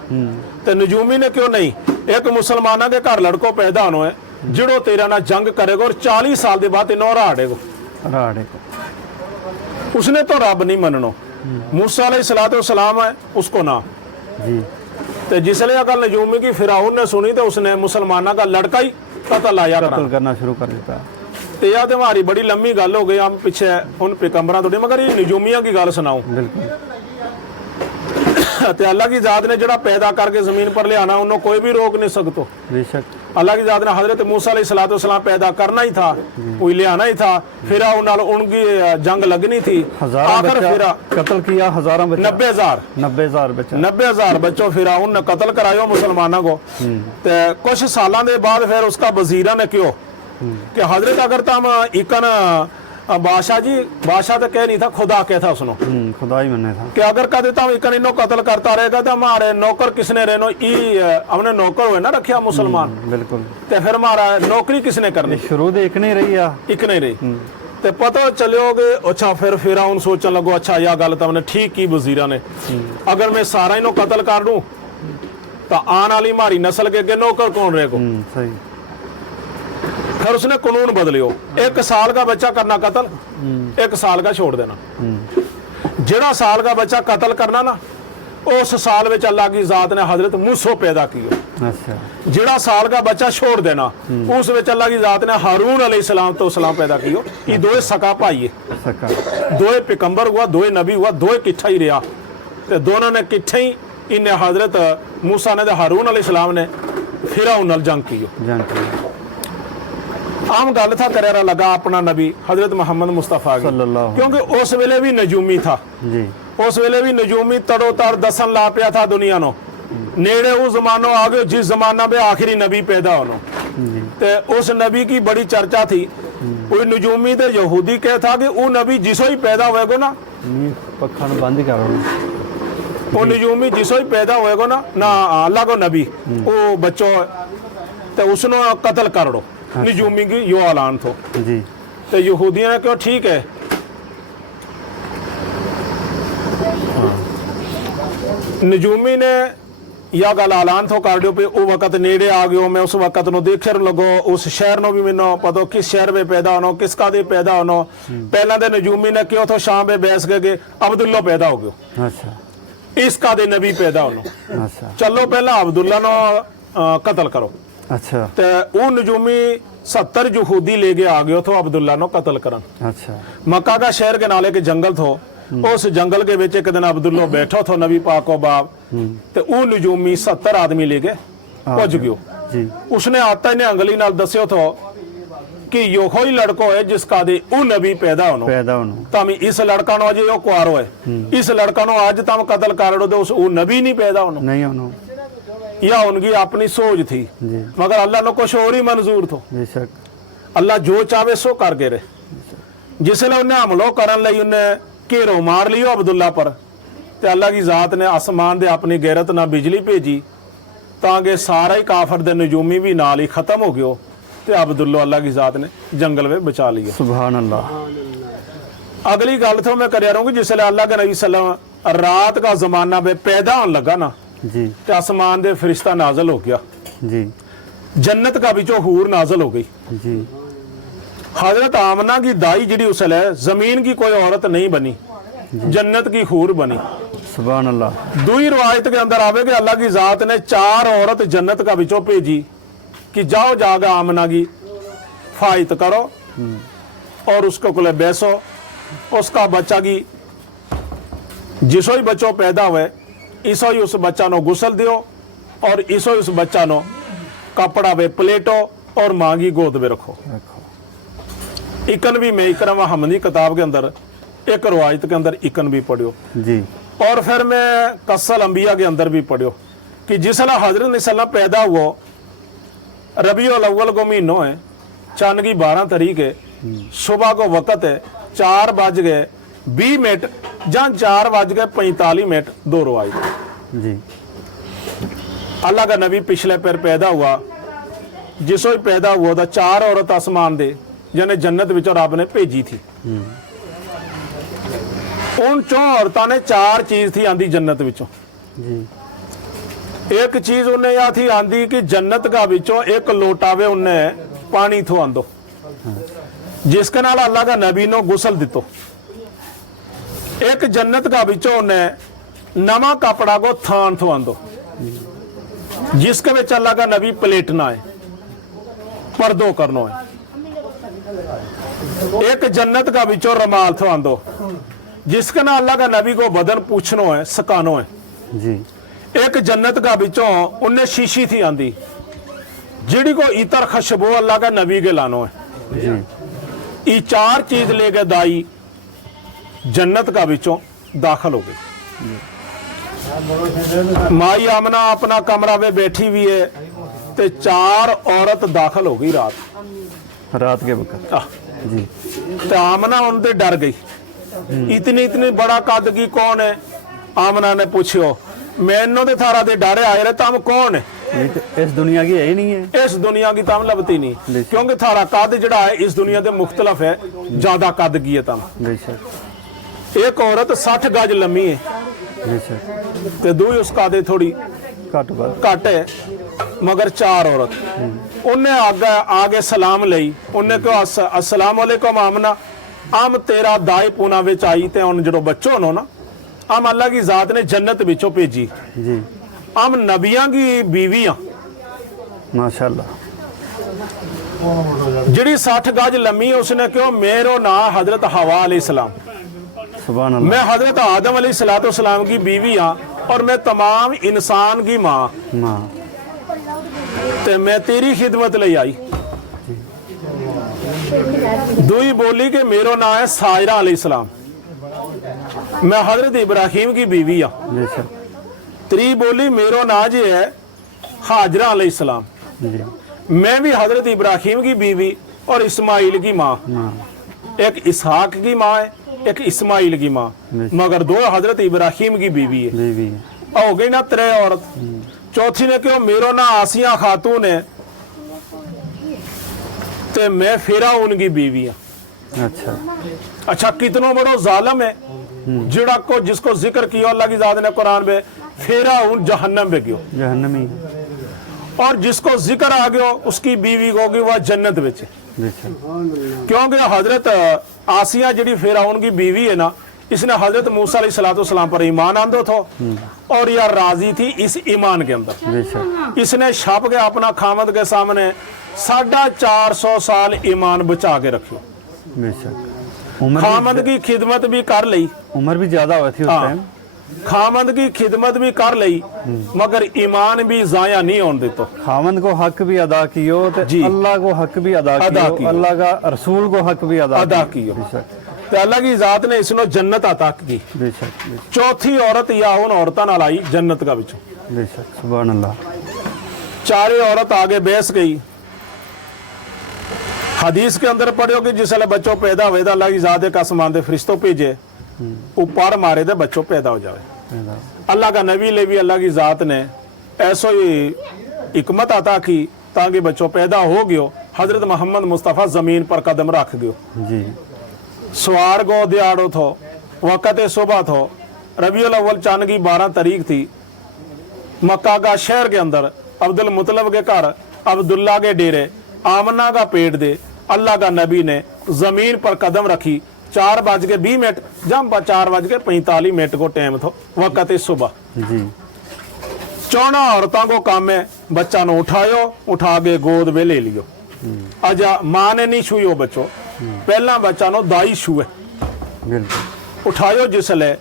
तो नजूमी ने क्यों नहीं, एक मुसलमाना के घर लड़को पैदा होना है जिड़ो तेरा ना जंग करेगा और 40 साल के बाद इनो राड़ेगो। उसने तो रब नहीं मननो, मूसा अलैहिस्सलाम है उसको ना जी। तो जिसले अगर नजूमी की फिरौन ने सुनी तो उसने मुसलमाना का लड़का ही कत्ल आया करना शुरू कर देता। तो यह तो हमारी बड़ी लंबी गल हो गई, हम पीछे उन पैगंबरां थोड़ी, मगर ये नजूमिया की गल सुनाऊं। बिल्कुल, ते अल्लाह की जात ने जड़ा पैदा करके जमीन पर ले आना उन्होंने कोई भी रोक नहीं सकतो। बेशक अल्लाह की जात ने हजरत मूसा अलैहिस्सलाम पैदा करना ही था, कोई ले आना ही था, फिर उनकी जंग लगनी थी, आखिर फिर कत्ल किया 90,000 बच्चों फिर उन्होंने कत्ल करायो मुसलमानों को। ते कुछ सालों के बाद फिर उसका वजीरा ने क्यों कि हजरत अगर तुम इकन बादशाह तो कह नहीं था, खुदा कह था उसनो, खुदा ही मने था कि अगर कदे तुम इकन इनो कत्ल करता रहेगा तो हमारे नौकर किसने रहनो, हमने नौकर हुए ना रखिया मुसलमान, बिल्कुल, ते फिर हमारा नौकरी किसने करनी, शुरू तो एक नहीं रही आ, एक नहीं रही। ते पता चलोगे अच्छा फिर उन सोचने लगो अच्छा यह गल तुमने ठीक की वजीरा ने, अगर मैं सारा इनो कत्ल कर दूं तो आने वाली हमारी नस्ल के अगे नौकर कौन रहेगा। सही। फिर उसने कानून बदलियो, 1 साल का बच्चा करना कत्ल, 1 साल का छोड़ देना, जेड़ा साल का बच्चा कत्ल करना ना उस साल में अल्लाह की जात ने हजरत मूसा पैदा किया। अच्छा, जेड़ा साल का बच्चा छोड़ देना उस में अल्लाह की जात ने हारून अलैहिस्सलाम तो सलाम पैदा किया। ये दो सका भाई है, दो पैगंबर हुआ, दो नबी हुआ, दो किट्ठा ही रहा, तो दोनों ने किट्ठे ही इन्हें हजरत मूसा ने हारून अलैहिस्सलाम ने फिरौन नाल जंग की। आम गल था करेरा लगा अपना नबी हजरत मोहम्मद मुस्तफा की, क्योंकि उस वेले भी नजूमी था जी, उस वेले भी नजूमी तड़ो तर दसन ला पिया था दुनिया नो, नेड़े उस जमानो आ गयो जिस जमाना में आखिरी नबी पैदा होनो, ते उस नबी की बड़ी चर्चा थी। कोई नजूमी ते यहूदी कह था कि वो नबी जिसो ही पैदा होएगो ना, पखा बंद करो, वो नजूमी जिसो ही पैदा होएगो ना अल्लाह को नबी वो बच्चों ते उसनो कत्ल कर दो। नजूमी की यो ऐलान थो जी। तो यहूदियों ने क्यों ठीक है, नजूमी ने यह गल ऐलान थो कर दियो पे वो वक्त नेड़े आ गयो, मैं उस वक्त नो देखे लगो, उस शहर नो भी मैंने पता किस शहर में पैदा होना, किसका दे पैदा होना। पहला तो नजूमी ने क्यों थो शाम में बैस के अब्दुल्ला पैदा हो गयो। अच्छा, इसका दे नबी पैदा होनो। अच्छा चलो पहला अब्दुल्ला नो कत्ल करो अच्छा ते वो नजूमी 70 यहूदी ले गए आ गए थे अब्दुल्ला नो कत्ल करन। अच्छा मक्का का शहर के नाले के जंगल थो, उस जंगल के विच एक दिन अब्दुल्ला बैठो थो नबी पाक को बाप ते वो नजूमी 70 आदमी ले गए पुज गयो जी उसने आता ने अंगली नाल दस्यो थो कि यो ही लड़को है जिसका दे उ नबी पैदा होनो पैदा होनो तम इस लड़का नो अजे यो कुआरो है इस लड़का नो आज तम कत्ल कर दो उस उ नबी नहीं पैदा होनो नहीं होनो या उनकी अपनी सोच थी जी मगर अल्लाह ने कुछ और ही मंजूर थो। बेशक अल्लाह जो चाहे सो कर के रहे। जिसले उन्हें हमलो करन लई उन्हें घेरो मार लियो अब्दुल्ला पर ते अल्लाह की जात ने आसमान दे अपनी गैरत ना बिजली भेजी ताकि सारा ही काफर दे नजूमी भी नाल ही खत्म हो गयो ते अब्दुल्ला अल्लाह की जात ने जंगल में बचा लिया। सुभान अल्लाह। अगली गल तो मैं कर रहूंगी जिसले अल्लाह के नबी सल्लल्लाहु रात का जमाना में पैदा होने लगा ना जी ते आसमान दे फरिश्ता नाजल हो गया जी जन्नत का बिचो हूर नाजल हो गई। जी हजरत आमना की दाई जिड़ी उसल है जमीन की कोई औरत नहीं बनी जन्नत की हूर बनी। सुभान अल्लाह। दूसरी रवायत के अंदर आवे कि अल्लाह की जात ने 4 औरत जन्नत का बिचो भेजी कि जाओ जागा आमना की फायत करो और उसको कुले बैसो उसका बच्चा की जिसो ही बच्चों पैदा हुए इसो ही उस बच्चा नो गुसल दियो और इसो ही उस बच्चा नो कपड़ा वे प्लेटो और मांगी गोद में रखो। रखो इकन भी मैं इकरम हमदी किताब के अंदर एक रवायत के अंदर इकन भी पढ़ियो जी और फिर मैं कसल अंबिया के अंदर भी पढ़ियो कि जिसला हजरत निसल्लम पैदा हुआ रबीउल अव्वल को महीनो है चंद की 12 तारीख है सुबह को वक़्त है 4:20 या 4:45 दो रवायत। जी अल्लाह का नबी पिछले पैर पैदा हुआ जिसो ही पैदा हुआ था 4 औरत आसमान दे यानी जन्नत विचों रब ने भेजी थी। उन 4 औरतों ने 4 चीज थी आंदी जन्नत विचों। जी एक चीज उन्हें या थी आंदी कि जन्नत का विचों एक लोटावे उन्हें पानी थो आंदो जिसके नाल अल्लाह का नबी नो गुसल दितो। एक जन्नत का विचों उन्हें नवा कपड़ा को थान थो आंदो जिसके विच अल्लाह का नबी पलेटना है पर्दो करनो है। एक जन्नत का विचों रमाल थो आंदो जिसके नाल अल्लाह का नबी को बदन पूछनो है सकानो है। जी एक जन्नत का बिचों उन्हें शीशी थी आंदी जिड़ी को इतर खुशबू अल्लाह का नबी के लानो है। जी ये 4 चीज लेके दाई जन्नत का बिचों दाखिल हो गई। माई आमना अपना कमरा में बैठी हुई है ते 4 औरत दाखिल हो गई रात के वक्त जी ते आमना उनसे डर गई इतनी इतनी बड़ा कद की कौन है। आमना ने पूछो मैनों ते थारा दे डरे आए रहे तम कौन है। ये तो इस दुनिया की है ही नहीं है इस दुनिया की तम लभती नहीं क्योंकि थारा कद जड़ा है इस दुनिया के मुख्तलफ है ज्यादा कद की है तम। बेशक एक औरत 60 गज लम्मी है बेशक ते दूई उस कादे थोड़ी घट बात घट है मगर 4 औरत उन्हें आगे सलाम लई उन्हें कहा अस्सलाम वालेकुम आमना आम तेरा दाए पूना विच आई ते हुन जड़ो बच्चो नो ना आम अल्लाह की जात ने जन्नत विचों भेजी जी आम नबियां की बीवियां माशाल्लाह जिड़ी 60 गज लम्मी है उसने क्यों मेरो ना हजरत हवा अलैहिस्सलाम सुभान अल्लाह। मैं हजरत आदम अलैहिस्सलाम की बीवी हाँ और मैं तमाम इंसान की माँ माँ ते मैं तेरी खिदमत ले आई। दुई बोली कि मेरो नाम है सायरा अलैहिस्सलाम मैं हजरत इब्राहिम की बीवी हाँ। बेशक त्री बोली मेरो नाम जी है हाजरा अलैहिस्सलाम जी मैं भी हजरत इब्राहिम की बीवी और इस्माइल की माँ। माँ एक इसहाक की माँ है एक इस्माइल की माँ मगर 2 हजरत इब्राहिम की बीवी है। बीवी है हो गई ना 3 औरत। चौथी ने क्यों मेरो ना आसिया खातून है ते मैं फिरौन की बीवी हाँ। अच्छा अच्छा कितनो बड़ो जालिम है जिड़ा को जिसको जिक्र किया अल्लाह की जात ने कुरान में फिरौन जहन्नम में गयो जहन्नमी और जिसको जिक्र आ गयो उसकी बीवी को होगी वह जन्नत में बेशक क्योंकि हजरत आसिया जिहड़ी फिरौन की बीवी है ना इसने हजरत मूसा अलैहिस्सलाम पर ईमान आंदो थो और यह राजी थी इस ईमान के अंदर। बेशक इसने छाप के अपना खामद के सामने 450 साल ईमान बचा के रखियो। बेशक उम्र खामद की खिदमत भी कर ली, उम्र भी ज्यादा हुई थी उस हाँ, टाइम। खामद की खिदमत भी कर ली मगर ईमान भी जाया नहीं होने देतो। खामंद को हक भी अदा कियो ते जी। अल्लाह को हक भी अदा अदा कियो, कियो। अल्लाह का रसूल को हक भी अदा कियो। बेशक ते अल्लाह की जात ने इसनो जन्नत अता की। बेशक बेशक चौथी औरत या उन औरतां नाल आई जन्नत का विचों। बेशक सुभान अल्लाह। चारे औरत आगे बैस गई। हदीस के अंदर पढ़ियो कि जिसले बच्चों पैदा हुए तो अल्लाह की जात एक आसमान दे फरिश्तों भेजे ऊपर मारे दे बच्चों पैदा हो जाए। अल्लाह का नबी ले भी अल्लाह की जात ने ऐसो ही हिकमत अता की ताकि बच्चों पैदा हो गयो। हजरत मोहम्मद मुस्तफ़ा जमीन पर कदम रख गयो। जी सवार गो दिहाड़ो थो, वक़्त सुबह थो, रबीउल अव्वल चांद की 12 तारीख थी। मक्का का शहर के अंदर अब्दुल मुतलब के घर अब्दुल्ला के डेरे आमना का पेट दे अल्लाह का नबी ने जमीन पर कदम रखी। 4:20 जब 4:45 को टाइम थो, वक़्त सुबह। जी 14 औरतों को काम है बच्चा ने उठायो, उठा के गोद में ले लियो। अजा माँ ने नहीं छुयो बच्चों, पहला बच्चा नो दाई छुए। बिल्कुल उठायो जिसले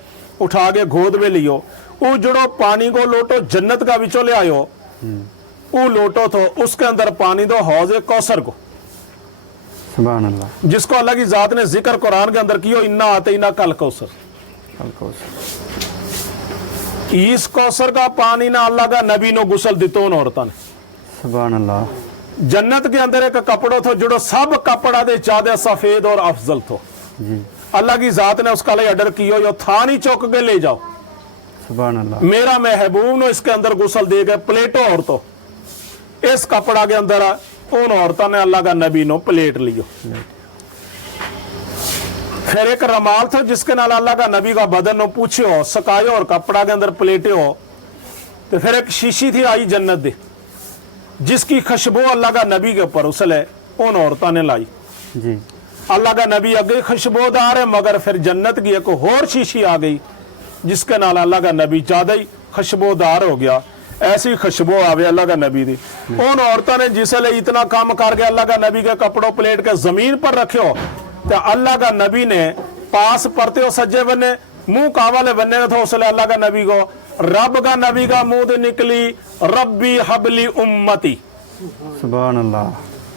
उठा के गोद में लियो। वो जड़ो पानी को लोटो जन्नत का बिचो ले आयो। वो लोटो तो उसके अंदर पानी दो हौज़े कौसर को, सुभान अल्लाह। जिसको अल्लाह की जात ने जिक्र कुरान के अंदर कियो, इन्ना आते इन्ना कल कौसर। इस कौसर का पानी ना अल्लाह का नबी नो गुसल दितो उन औरतां ने। सुभान अल्लाह। जन्नत के अंदर एक कपड़ो थो जड़ो सब कपड़ा दे ज्यादा सफेद और अफजल थो। जी अल्लाह की जात ने उसका लिए ऑर्डर कियो, यो थानी चौक के ले जाओ। सुभान अल्लाह। मेरा महबूब नो इसके अंदर गुसल दे गए प्लेटो औरतों। इस कपड़ा के अंदर उन औरतों ने अल्लाह का नबी नो प्लेट लियो। फिर एक रमाल था जिसके नाल अल्लाह का नबी का बदन नो पूछो सकायो और कपड़ा के अंदर प्लेटे हो। तो फिर एक शीशी थी आई जन्नत दे जिसकी खुशबू अल्लाह का नबी के ऊपर उसले उन औरतों ने लाई। जी अल्लाह का नबी अगे खुशबूदार है मगर फिर जन्नत की एक और शीशी आ गई जिसके नाल अल्लाह का नबी ज्यादा ही खुशबूदार हो गया। ऐसी खुशबू आवे अल्लाह का नबी दी। उन औरतों ने जिसले इतना काम करके अल्लाह का नबी के कपड़ों प्लेट के जमीन पर रखो तो अल्लाह का नबी ने पास पड़ते हो सज्जे बने मुंह कावाले बनने था उसले अल्लाह का नबी को रब का नबी का मुंह दे निकली रब्बी हबली उम्मती। सुभान अल्लाह।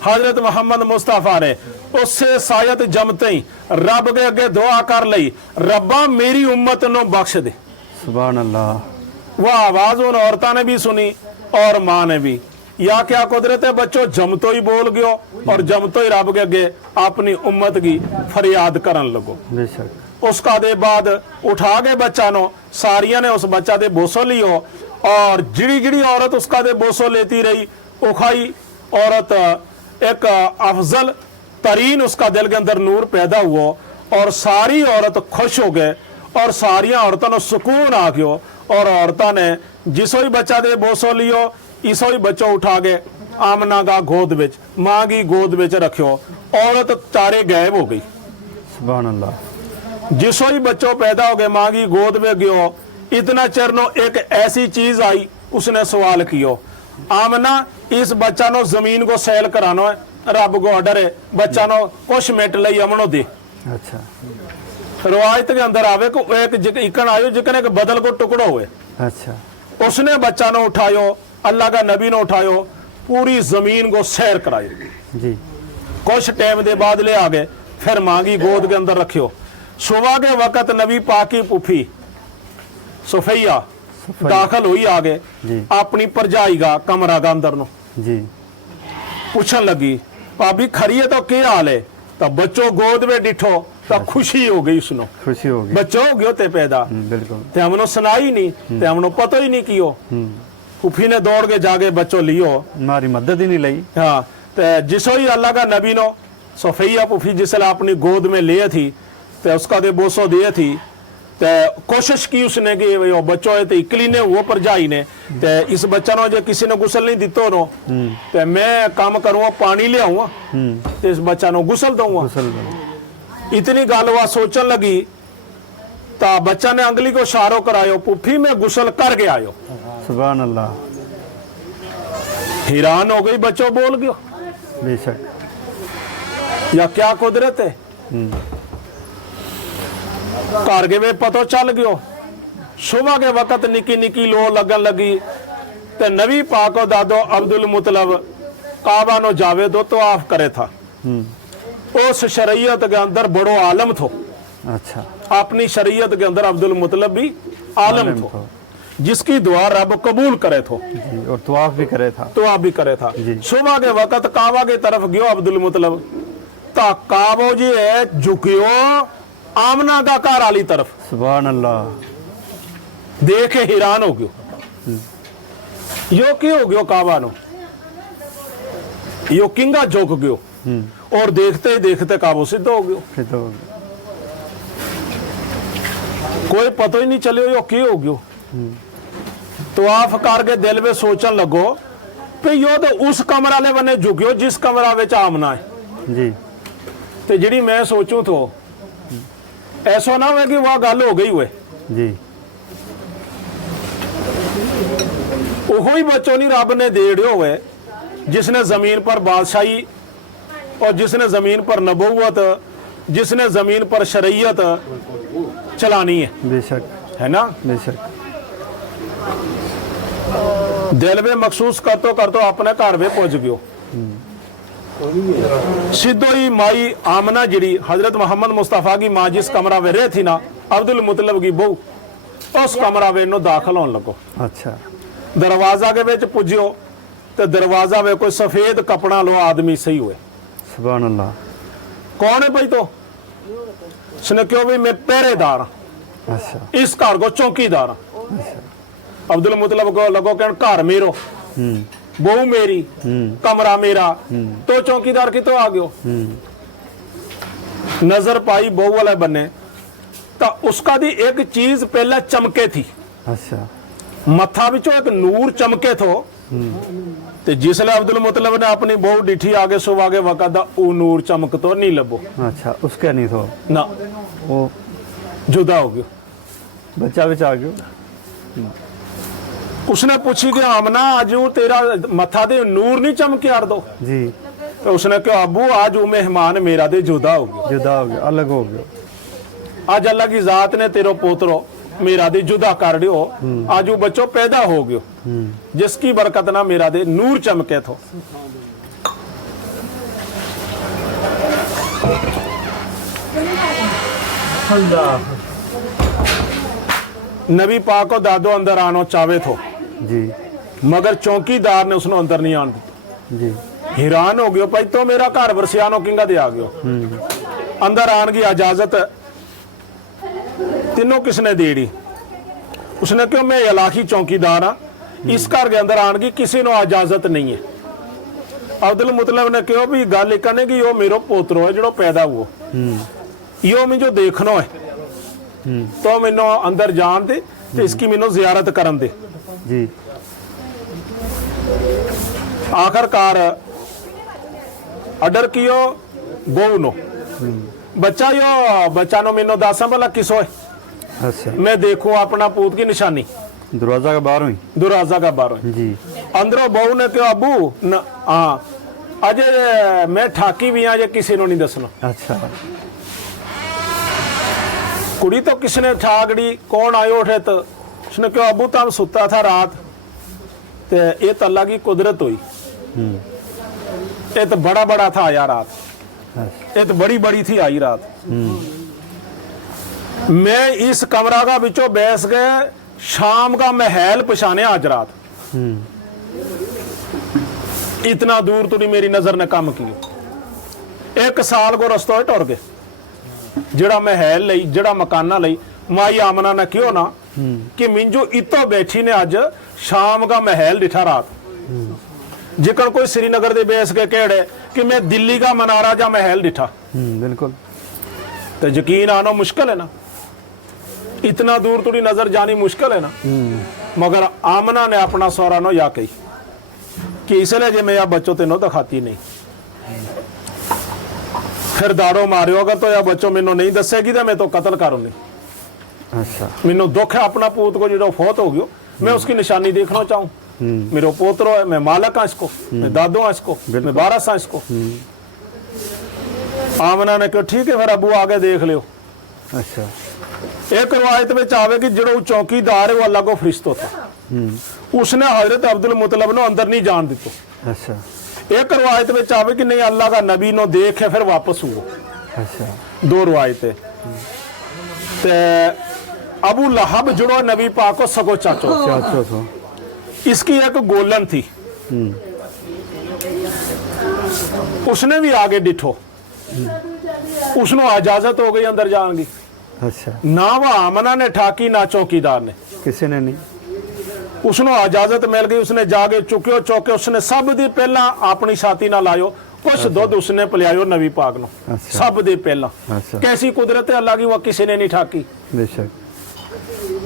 हजरत मोहम्मद मुस्तफ़ा ने उससे सायत जमते ही रब के अगे दुआ कर ली, रब्बा मेरी उम्मत नो बख्श दे। सुभान अल्लाह। वह आवाज उन औरतों ने भी सुनी और माँ ने भी। या क्या कुदरत है बच्चों, जमतो ही बोल गयो और जमतो ही रब के अगे अपनी उम्मत की फरियाद करन लगो। बेशक। उसका दे बाद उठा के बच्चा नो सारिया ने उस बच्चा दे बोसो लियो और जिड़ी जिड़ी औरत उसका दे बोसो लेती रही उखाई औरत एक अफजल तरीन उसका दिल के अंदर नूर पैदा हुआ और सारी औरत खुश हो गए और सारिया औरतों ने सुकून आ गयो और औरतों ने जिसो ही बच्चा दे बोसो लियो इसो ही बच्चों उठा के आमना का गोद बिच माँ की गोद बिच रखियो। औरत चारे गायब हो गई। सुभान अल्लाह। जिसो ही बच्चों पैदा हो गए माँ की गोद में गयो इतना चरनो एक ऐसी चीज आई उसने सवाल कियो, आमना इस बच्चा नो जमीन को सैल करानो है, रब को ऑर्डर है बच्चा नो कुछ मिनट लई अमनो दे। अच्छा रवायत के अंदर आवे को एक इकन आयो जिकन एक बदल को टुकड़ो हुए। अच्छा उसने बच्चा नो उठायो अल्लाह का नबी ने उठायो पूरी जमीन को सैर करायो। जी कुछ टाइम दे बाद ले आ गए फिर माँ की गोद के अंदर रखियो। सुबह के वक्त नबी पाकी पुफी सुफैया दाखिल हुई आगे अपनी परजाई का कमरा का अंदर नो जी पूछन लगी भाभी खरीए तो क्या हाल है। तो बच्चों गोद में डिठो तो खुशी हो गई उसनो, खुशी हो गई। बच्चों हो गयो ते पैदा बिल्कुल ते हमनो सुनाई नहीं ते हमनो पतो ही नहीं कियो। पुफी ने दौड़ के जाके बच्चों लियो हमारी मदद ही नहीं ली। हाँ ते जिसो ही अल्लाह का नबी नो सोफैया पुफी जिसला अपनी गोद में लिए थी ते उसका दे बोसो दिए थी ते कोशिश की उसने कि वो बच्चों है ते इकली ने वो परजाई ने ते इस बच्चा नो जो किसी ने गुसल नहीं दितो नो ते मैं काम करूँगा पानी ले आऊंगा ते इस बच्चा नो गुसल दूंगा। इतनी गल वह सोचन लगी तो बच्चा ने अंगली को इशारो करायो, पुफी में गुसल कर गया आयो। सुभान अल्लाह। हैरान हो गई, बच्चों बोल गयो। बेशक। या क्या कुदरत है। घर के वे पतो चल गयो। सुबह के वक्त निकी निकी लो लगन लगी ते नबी पाको दादो अब्दुल मुतलब काबा नो जावे दो तो आफ करे था। उस शरीयत के अंदर बड़ो आलम थो। अच्छा। अपनी शरीयत के अंदर अब्दुल मुतलब भी आलम थो, जिसकी दुआ रब कबूल करे थो जी, और तवाफ भी करे था। तो आप भी करे था। सुबह के वक्त काबा के तरफ गयो अब्दुल मुतलब, ता काबो जी है झुकियो आमना का घर वाली तरफ। सुभान अल्लाह। देखे हैरान हो गयो, यो क्यों हो गयो काबा नो, यो किंगा झुक गयो। और देखते ही देखते काबो सिद्ध हो गयो। फिर तो कोई पता ही नहीं चलियो यो क्यों हो गयो। तो आप करके दिल में सोचन लगो कि यो तो उस कमरा ले बने झुकियो जिस कमरा विच आमना है जी। ते जिहड़ी मैं सोचूं तो ऐसा ना हो कि वह गल हो गई हुए जी। ओहो ही बच्चों नहीं रब ने देड़ियो हुए, जिसने जमीन पर बादशाही और जिसने जमीन पर नबूवत, जिसने जमीन पर शरीयत चलानी है। बेशक। है ना। बेशक। दिल में महसूस करतो करतो अपने घर में पहुंच गयो। सिद्धो ही माई आमना जिड़ी हजरत मोहम्मद मुस्तफा की माँ जिस कमरा में रहे थी ना, अब्दुल मुतलब की बहू, उस कमरा में नो दाखिल होने लगो। अच्छा। दरवाजा के विच पुज्यो तो दरवाजा में कोई सफेद कपड़ा लो आदमी सही हुए। सुभान अल्लाह। कौन है भाई? तो उसने क्यों भी मैं पहरेदार हाँ, अच्छा। इस घर को चौकीदार हाँ। अब्दुल मुतलब को लगो कहन घर मेरो, बहू मेरी, कमरा मेरा, तो चौकीदार की तो आ गयो। नजर पाई बहू वाले बने तो उसका दी एक चीज पहले चमके थी। अच्छा। मथा बिचो एक नूर चमके थो ते जिसले अब्दुल मुतलब ने अपनी बहू डिठी आगे सुबह के वक्त दा वो नूर चमक तो नहीं लबो। अच्छा, उसका नहीं थो ना, वो जुदा हो गयो। बच्चा बिच आ गयो। उसने पूछी कि आमना आज वो तेरा मथा दे नूर नहीं चमके यार दो जी। तो उसने कहा अबू आज वो मेहमान मेरा दे जुदा हो गयो। जुदा हो गया, अलग हो गया। आज अल्लाह की जात ने तेरो पोतरो मेरा दे जुदा कर दियो। आज वो बच्चों पैदा हो गयो जिसकी बरकत ना मेरा दे नूर चमके थो। नबी पाक को दादो अंदर आनो चावे थो जी, मगर चौकीदार ने उसने अंदर नहीं आन दी। जी। हैरान हो गयो भाई तो मेरा घर वरसियानो किंगा दे आ गयो। अंदर आन की इजाजत तीनों किसने दे दी? उसने क्यों मैं इलाही चौकीदार हाँ, इस घर के अंदर आन की किसी ने इजाजत नहीं है। अब्दुल मुतलब ने क्यों भी गल करने की यो मेरो पोतरो है जो पैदा हुआ, यो मैं जो देखना है तो मैनो अंदर जान दे तो इसकी मैनो जियारत करन दे जी। आखिरकार ऑर्डर कियो बहू नो, बच्चा यो बच्चा नो मैनो दसा भला किसो है। अच्छा। मैं देखूं अपना पूत की निशानी दरवाजा का बाहर हुई दरवाजा का बाहर जी। अंदरों बहू ने कहा अबू न हाँ अजय मैं ठाकी भी अजय किसी ने नहीं दसना। अच्छा। कुड़ी तो किसने ठाकड़ी कौन आयो उठे तो उसने कहा अबू तो हम सुता था रात ते ये तो अल्लाह की कुदरत हुई, ये तो बड़ा बड़ा था आया रात, ये तो बड़ी बड़ी थी आई रात। मैं इस कमरा का बिचो बैस गए शाम का महल पछाने आज रात। इतना दूर तुरी मेरी नजर ने काम की। 1 साल को रस्तो टुर गए जड़ा महल लई जड़ा मकाना लई माई आमना ने क्यों ना कि मिंजो इतो बैठी ने अज शाम का महल दिठा रात। जिकर कोई श्रीनगर दे बैस के कहड़े कि मैं दिल्ली का मनारा जा महल दिठा। बिल्कुल। तो यकीन आना मुश्किल है ना, इतना दूर तुरी नजर जानी मुश्किल है ना। मगर आमना ने अपना सौरा नो या कही कि इसलिए जे मैं या बच्चों तेनो दिखाती नहीं, फिर दाड़ो मारियो अगर तो या बच्चों मैनू नहीं दसेगी तो मैं तो कत्ल करूँ नहीं। अच्छा मैनू दुख है अपना पूत को जो फौत हो गयो, मैं उसकी निशानी देखना चाहूँ। मेरा पोतरो है, मैं मालक हाँ इसको, मैं दादो हाँ इसको, मैं वारस हाँ इसको। आमना ने कहा ठीक है फिर अबू आगे देख लियो। अच्छा एक रवायत में आवे कि जो चौकीदार है वो अल्लाह को फरिश्तो था, उसने हजरत अब्दुल मुतलब नो अंदर नहीं जान दितो। अच्छा एक रवायत में आवे कि नहीं अल्लाह का नबी नो देख है फिर वापस हुआ। अच्छा दो रवायतें। ते अबू लहब जुड़ो नबी पाक को सगो चाचो, चाचो तो इसकी एक गोलन थी, उसने भी आगे डिठो, उसनो इजाजत हो गई अंदर जाने की। अच्छा ना वह आमना ने ठाकी ना चौकीदार ने, किसी ने नहीं। उसनो इजाजत मिल गई, उसने जाके चुक्यो चौके, उसने सब दी पहला अपनी छाती ना लायो, कुछ दुध उसने पिलायो नबी पाक नो। अच्छा। सब दे पहला। अच्छा। कैसी कुदरत है अल्लाह की, वह किसी ने नहीं ठाकी। बेशक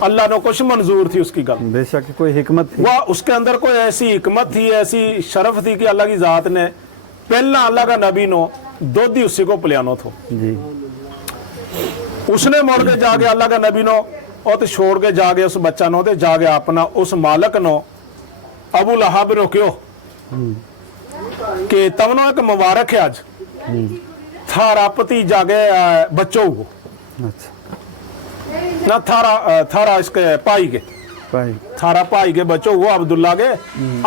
अल्लाह ने कुछ मंजूर थी उसकी गल, बेशक कोई हिकमत थी। वह उसके अंदर कोई ऐसी हिकमत थी, ऐसी शरफ थी कि अल्लाह की जात ने पहला अल्लाह का नबी नो दूध ही उसी को पिलानो थो जी। उसने मुड़ के जाके अल्लाह का नबी नो और तो छोड़ के जाके उस बच्चा नो ते जाके अपना उस मालक नो अबू लहब रोक्यो कि तमनो एक मुबारक है आज थारा पति जागे बच्चों को अच्छा ना थारा इसके पाई के भाई थारा भाई के बच्चों वो अब्दुल्ला के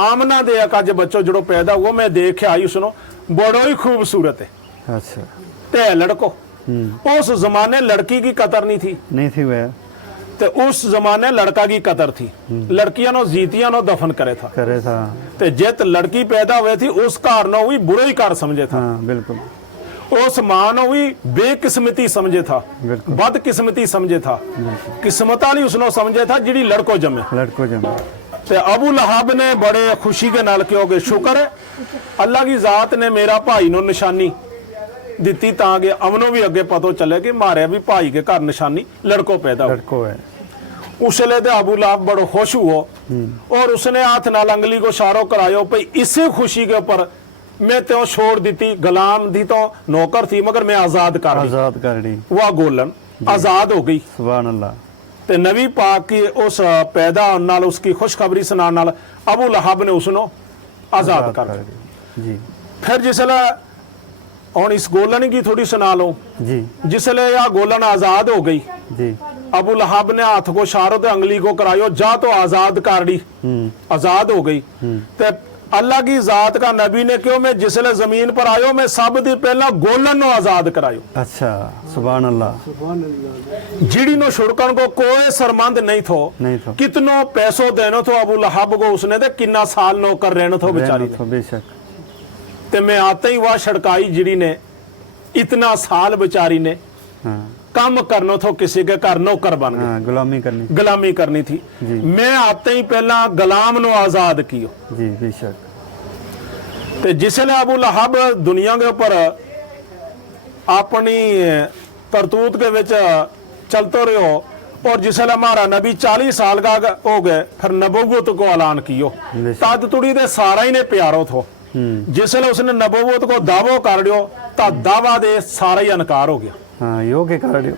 आमना दे अज बच्चों जो पैदा हुआ मैं देख आई उसनो बड़ो ही खूबसूरत है। अच्छा ते लड़को उस जमाने लड़की की कदर नहीं थी वह ते उस जमाने लड़का की कदर थी। लड़कियां नो जीतियां नो दफन करे था ते जित लड़की पैदा हुए थी उस घर नो भी बुरे ही घर समझे था। हाँ बिल्कुल। उस मां नो भी बेकिस्मती समझे था, बिल्कुल। बदकिस्मती समझे था, किस्मत वाली उसनो समझे था जिड़ी लड़को जमे। ते अबू लहब ने बड़े खुशी के नाल क्योंकि शुक्र है अल्लाह की जात ने मेरा भाई नो निशानी दिती ताकि अमनो भी अगे पतो चले कि मारे भी भाई के घर निशानी लड़को पैदा लड़को है। उसले दे अबू लहब बड़ो खुश हुआ और उसने हाथ नाल अंगली को इशारो करायो भाई इसी खुशी के ऊपर मैं तो छोड़ दी गुलाम दी तो नौकर थी मगर मैं आजाद कर दी। वह गोलन आजाद हो गई। सुभान अल्लाह। ते नबी पाक की उस पैदा नाल उसकी खुशखबरी सुनाने नाल अबू लहब ने उसनो आजाद कर जी। फिर जिसले हुण इस गोलन की थोड़ी सुना लो जी। जिसले यह गोलन आजाद हो गई जी। अबू लहब ने हाथ को इशारो ते अंगली को करायो जा तो आजाद कर दी, आजाद हो गई। ते अल्लाह की जात का नबी ने क्यों मैं जिसले जमीन पर आयो मैं सब दी पहला गोलन नो आजाद करायो। अच्छा सुभान अल्लाह। जिड़ी नो छुड़कन को कोई सरमंद नहीं थो कितनो पैसों देनो तो अबू लहब को उसने ते किन्ना साल नौकर रहनो थो बेचारी ने। बेशक। ते मैं आते ही वह छड़काई जिड़ी ने इतना साल बेचारी ने काम करनो थो किसी के घर नौकर बन गए, गुलामी करनी थी। मैं आते ही पहला गुलाम नो आजाद कियो जी। बेशक। ते जिसले अबू लहब दुनिया के ऊपर अपनी करतूत के विच चलते रहो और जिसले हमारा नबी 40 साल का हो गए फिर नबूवत को ऐलान कियो तद तुड़ी दे सारा ही ने प्यारो थो। जिसले उसने नबूवत को दावो कर दियो ता दावा दे सारा ही इनकार हो गया। हाँ यो के कर दियो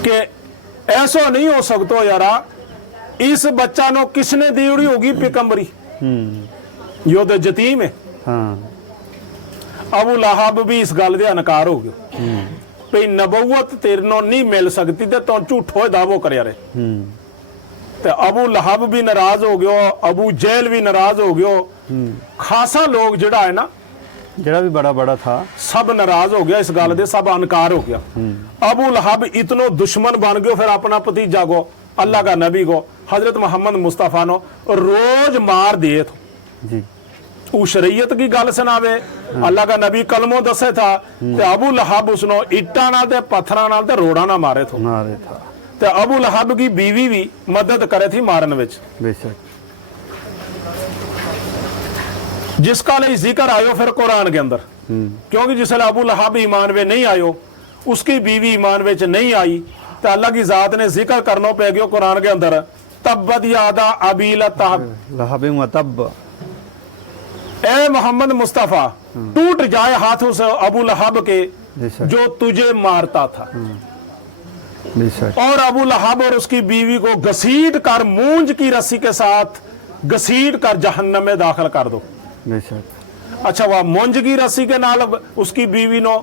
कि ऐसा नहीं हो सकता यारा इस बच्चा नो किसने दी उड़ी होगी पैगंबरी, यो तो यतीम है। हाँ। अबू लहब भी इस गल दे इनकार हो गया भाई नबूवत तेरे नो नहीं मिल सकती ते तो झूठो दावो करया रे। ते अबू लहब भी नाराज हो गयो, अबू जहल भी नाराज हो गयो, खासा लोग जड़ा है ना जड़ा भी बड़ा बड़ा था सब नाराज हो गया इस गल दे, सब इनकार हो गया। अबू लहब इतनो दुश्मन बन गयो फिर अपना भतीजा को अल्लाह का नबी को हजरत मोहम्मद मुस्तफा नो रोज मार दिए तो जी। उ शरीयत की गल सुनावे अल्लाह का नबी कलमो दसे था ते अबू लहब उसनो इट्टा नाल ते पत्थरां नाल ते रोड़ा ना मारे थो ते अबू लहब की बीवी भी मदद करे थी मारन विच। बेशक। जिसका लिए जिक्र आयो फिर कुरान के अंदर क्योंकि जिसले अबू लहब ईमान में नहीं आयो उसकी बीवी ईमान में नहीं आई तो अल्लाह की जात ने जिक्र करना पे गयो कुरान के अंदर तब्बत यादा अबी लहब तब ए मोहम्मद मुस्तफा टूट जाए हाथों से अबू लहब के जो तुझे मारता था। बेशक। और अबू लहब और उसकी बीवी को घसीट कर मूंज की रस्सी के साथ घसीट कर जहन्नम में दाखिल कर दो। बेशक। अच्छा, वह मूंज की रस्सी के नाल उसकी बीवी नो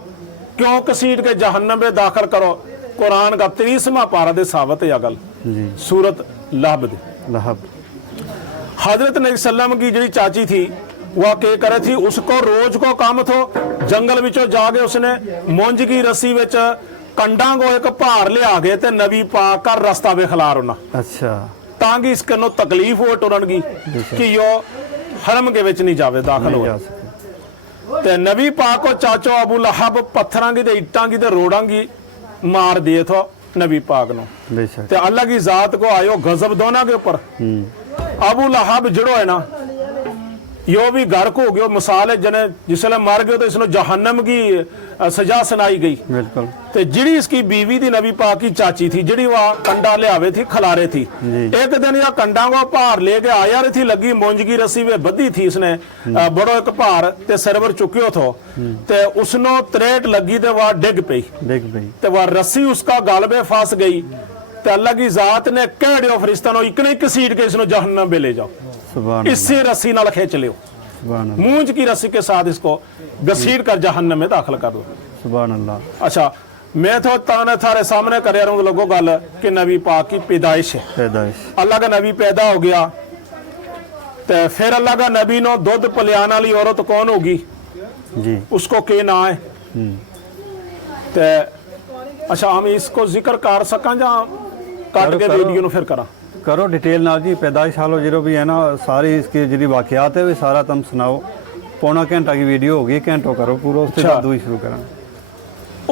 क्यों घसीट के जहन्नम में दाखिल करो? कुरान का 30वां पारा दे साबित है गल, जी। सूरत लहब दे। लहब। हजरत नबी सल्लम की जी चाची थी, वह क्या करे थी, उसको रोज को काम थो जंगल विचों जाके उसने मूंज की रस्सी विच कंडा को एक भार लिया गए ते नबी पाक का रास्ता वे खिलार होना, अच्छा। ताकि इसके नो तकलीफ हो टुरन की कि यो हरम के विच नहीं जावे दाखिल नहीं हो। जा सके। ते नबी पाक को चाचो अबू लहब पत्थरां की ते इट्टां की ते रोड़ां की मार दिए थो नबी पाक नो। बेशक। ते अल्लाह की जात को आयो गजब दोना के ऊपर। अबू लहब जड़ो है ना, यो भी घर को हो गयो मिसाल है, जने जिसले मर गयो तो इसनो जहन्नम की सजा सुनाई गई। बिल्कुल। ते जिड़ी इसकी बीवी थी नबी पाक की चाची थी, जिड़ी वह कंडा लियावे थी खलारे थी, एक दिन या कंडा को भार लेके आया रही थी, लगी मूंज की रस्सी वे बद्धी थी इसने बड़ो एक भार ते सरवर चुक्यो थो ते उसनो त्रेट लगी ते वह डिग पई ते वह रस्सी उसका गल में फंस गई ते अल्लाह की जात ने कह दियो फरिश्ता नो इकने घसीट के इसनो जहन्नम में ले जाओ, सुभान इसी रस्सी नाल खींच लियो, सुभान अल्लाह। मूंज की रस्सी के साथ इसको घसीट कर जहन्नम में दाखिल कर दो। सुभान अल्लाह। अच्छा, मैं तो ताने थारे सामने कर रहा हूँ लोगों गल कि नबी पाक की पैदाइश है, पैदाइश। अल्लाह का नबी पैदा हो गया तो फिर अल्लाह का नबी नो दुध पिलाने वाली औरत कौन होगी जी, उसको के ना है ते अच्छा हम इसको जिक्र कर सका या कट के करो। वीडियो नु फिर करा करो डिटेल नाल जी, पैदाइश हालो जो भी है ना सारी इसकी जी वाकयात है वे सारा तुम सुनाओ। पौना घंटा की वीडियो होगी, घंटों करो पूरा, उसके अच्छा। बाद दूसरी शुरू करा।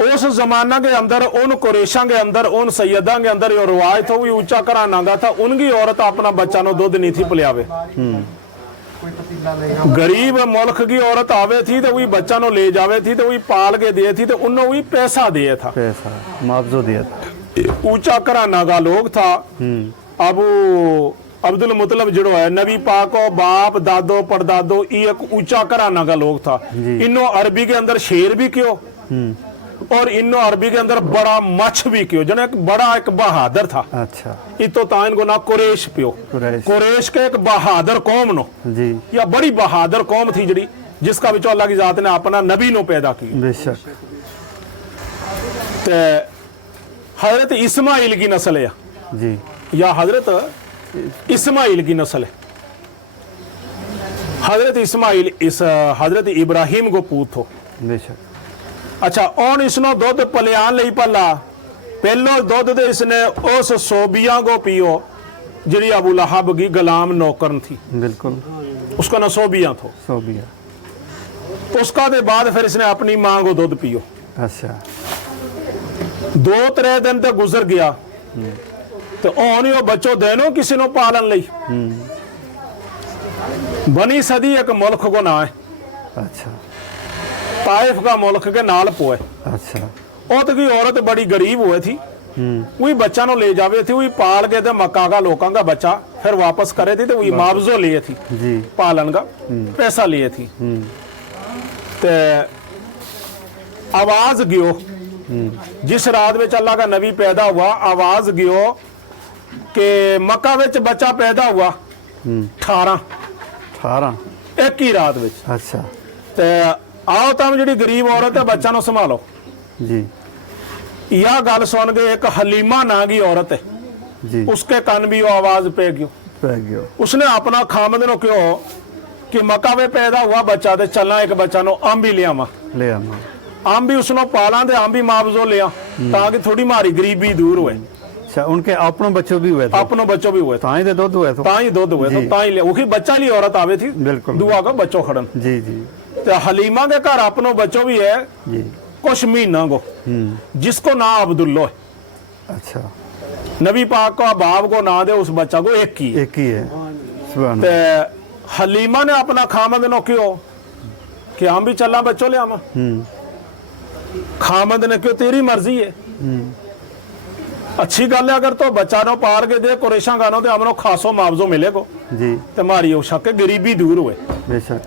उस जमाना के अंदर उन कुरैशा के अंदर उन सैयदा के अंदर ये रिवाज था, भी ऊंचा कराना गा था, उनकी औरत अपना बच्चा नो दूध नहीं थी पिलावे। गरीब मुल्क की औरत आवे थी तो वही बच्चा नो ले जावे थी तो वही पाल के दिए थी तो उन्होंने वही पैसा दिया था, पैसा मुआवजा दिया था। ऊंचा कराना का लोग था। अबू अब्दुल मुतलब जड़ो है नबी पाक को बाप दादो परदादो ये एक ऊंचा कराना का लोग था। इन्नो अरबी के अंदर शेर भी क्यों और इन्नो अरबी के अंदर बड़ा मच्छ भी क्यों, जने एक बड़ा एक बहादुर था। अच्छा। इतो ता इनको ना कुरैश पियो, कुरैश। कुरैश के एक बहादुर कौम नो जी। या बड़ी बहादुर कौम थी जड़ी जिसका विचो अल्लाह की जात ने अपना नबी नो पैदा की। बेशक। ते हजरत इस्माइल की नस्ल है जी, या हजरत इस्माइल की नस्ल है। हजरत इस्माइल इस हजरत इब्राहिम को पूत हो। बेशक। अच्छा, और इसनो दुध पलियान लई पला पहलो दुध दे इसने उस सोबिया को पियो जिड़ी अबू लहब की गुलाम नौकरन थी, बिल्कुल। उसका ना सोबिया थो। सोबिया। उसका दे बाद फिर इसने अपनी मां को दुध पियो। अच्छा। 2-3 दिन तक गुजर गया तो ओन बच्चों देनो किसी नो पालन लई बनी सदी एक मुल्क को ना है, अच्छा। ताइफ का मुल्क के नाल पोए। अच्छा। उत की औरत बड़ी गरीब हुए थी, वही बच्चा नो ले जावे थी, वही पाल के ते मक्का का लोगों का बच्चा फिर वापस करे थी तो वही मुआवजा लिए थी जी, पालन का पैसा लिए थी। ते आवाज गियो जिस रात में अल्लाह का नबी पैदा हुआ, आवाज गियो कि मक्का विच बच्चा पैदा हुआ 18 एक ही रात विच। अच्छा। ते आओ तम जी गरीब औरत है बच्चा नो संभालो जी, यह गल सुन के एक हलीमा ना की औरत है जी, उसके कान भी वो आवाज पे गयो। पै गयो। उसने अपना खामद नो क्यों कि मक्का में पैदा हुआ बच्चा ते चलना एक बच्चा नो आम भी लिया ले आमा। आम भी उसनो पाला ते आम भी मुआवजो लिया ताकि थोड़ी मारी गरीबी दूर हुए। अच्छा, उनके अपनों बच्चों भी हुए थे, अपनो बच्चों भी हुए थे, ताई दे दूध हुए थे, ताई दूध हुए तो जी। ताई ले वही बच्चा ली औरत आवे थी बिल्कुल। दुआ का बच्चों खड़न। जी जी ते हलीमा के घर अपनो बच्चों भी है जी। कुछ महीना को जिसको ना अब्दुल्लो है। अच्छा। नबी पाक का बाप को ना दे उस बच्चा को एक ही है। एक ही है। सुभान ते हलीमा ने अपना खामद नो क्यों कि हम भी चलना बच्चों ले आवा। खामद ने क्यों तेरी मर्जी है, अच्छी गल है अगर तो बच्चा नो पाल के दे कुरैशा गानो ते हमनो खासो मुआवजो मिलेगो जी। ते मारी वो शक गरीबी दूर हुए। बेशक।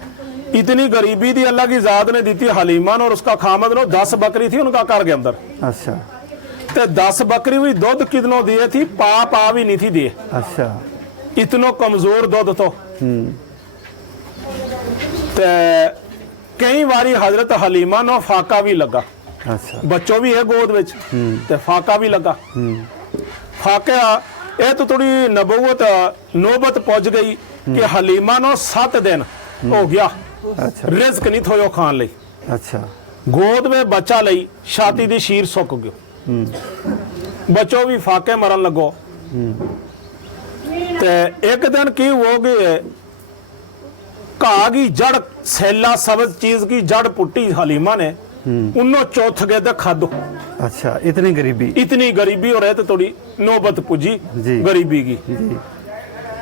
इतनी गरीबी दी अल्लाह की जात ने दी थी हलीमा ने और उसका खामद नो 10 बकरी थी उनका घर के अंदर। अच्छा। ते 10 बकरी हुई दूध कितनों दिए थी, पा भी नहीं थी दिए, अच्छा। इतनो कमजोर दूध तो। ते कई बारी हजरत हलीमा नो फाका भी लगा, अच्छा। बच्चों भी है गोद विच, ते फाका भी लगा। फाका ये तो थोड़ी नबूवत नौबत पहुंच गई कि हलीमा नो 7 दिन हो गया अच्छा। रिस्क नहीं थोयो खान लई, अच्छा। गोद में बच्चा लई छाती दी शीर सुक गयो, बच्चों भी फाके मरन लगो। ते एक दिन की हो गई, घा की जड़ सैला सबज चीज की जड़ पुट्टी हलीमा ने, उन्हों चौथ गए तो खादो। अच्छा, इतनी गरीबी। इतनी गरीबी हो रहे तो थोड़ी नौबत पुजी जी। गरीबी की। जी।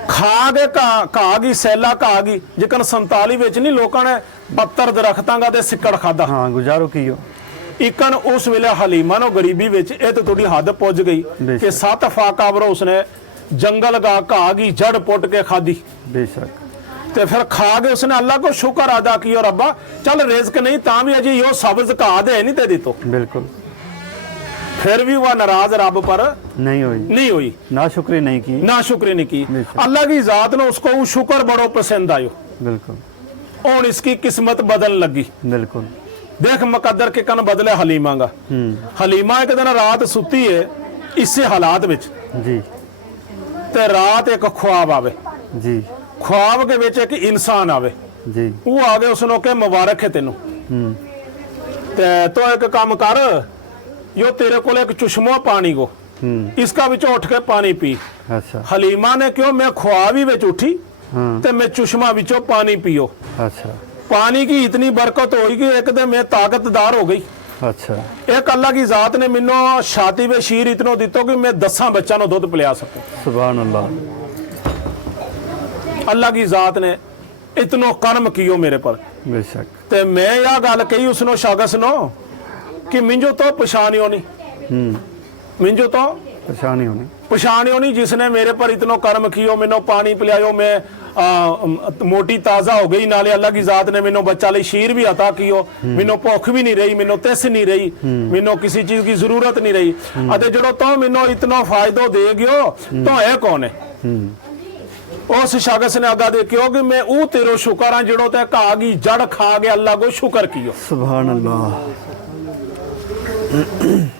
खा गए घा की सैला घा की, जिकन 47 विच नहीं लोगों ने पत्तर दरख्तां का ते सिक्कड़ खादा, हाँ, गुजारो कियो। इकन उस वेले हलीमा नो गरीबी विच ये तो थोड़ी हद पहुंच गई बेशक। कि 7 फाका बरो उसने जंगल का घा की जड़ पुट के खादी। बेशक। ते फिर खा के उसने अल्लाह को शुक्र अदा किया, रब्बा चल रिज्क नहीं ता भी अजी यो सब्ज घा दे नहीं ते दितो। बिल्कुल। फिर भी वह नाराज रब पर नहीं हुई, ना शुक्री नहीं की, ना शुक्री नहीं की। बेशक। अल्लाह की जात ने उसको वो शुक्र बड़ो पसंद आयो, बिल्कुल। और इसकी किस्मत बदल लगी। बिल्कुल। देख मुकद्दर के कन बदले हलीमा का। हलीमा एक दिन रात सुती है इसे हालात विच, जी। ते रात एक ख्वाब आवे, जी। ख्वाब के विच एक इंसान आवे, जी। वो आगे उसनो के मुबारक है तेनू, ते तो एक काम कर, यो तेरे को एक चुश्मो पानी को, इसका विचों उठ के पानी पी। अच्छा। हलीमा ने क्यों, मैं ख्वाब ही विच उठी हाँ। ते मैं चुश्मा विचों पानी पियो। अच्छा। पानी की इतनी बरकत होई कि एक दिन मैं ताकतदार हो गई। अच्छा। एक अल्लाह की जात ने मिनो छाती पे शीर इतनो दितो कि मैं 10 बच्चा नो दूध पिला सकूं। सुभान अल्लाह। अल्लाह की जात ने इतनो कर्म कियो मेरे पर। बेशक। ते मैं यह गल कही उसनो शख्स नो कि मिंजो तो पछाणियो नहीं, मिंजो तो पछाणियो नहीं जिसने मेरे पर इतनो कर्म कियो, मैनो पानी पिलायो, मैं मोटी ताजा हो गई, नाले अल्लाह की जात ने मैनो बच्चा ले शीर भी अता कियो, मैनो भुख भी नहीं रही, मैनो तिस नहीं रही, मैनो किसी चीज की जरूरत नहीं रही। अते जड़ो तो मैनो इतना फायदो दे गयो तो है कौन है? उस शख्स ने अगा दे क्यों कि मैं ऊ तेरो शुक्र हाँ जड़ो ते घा की जड़ खा के अल्लाह को शुक्र कियो। सुभान अल्लाह।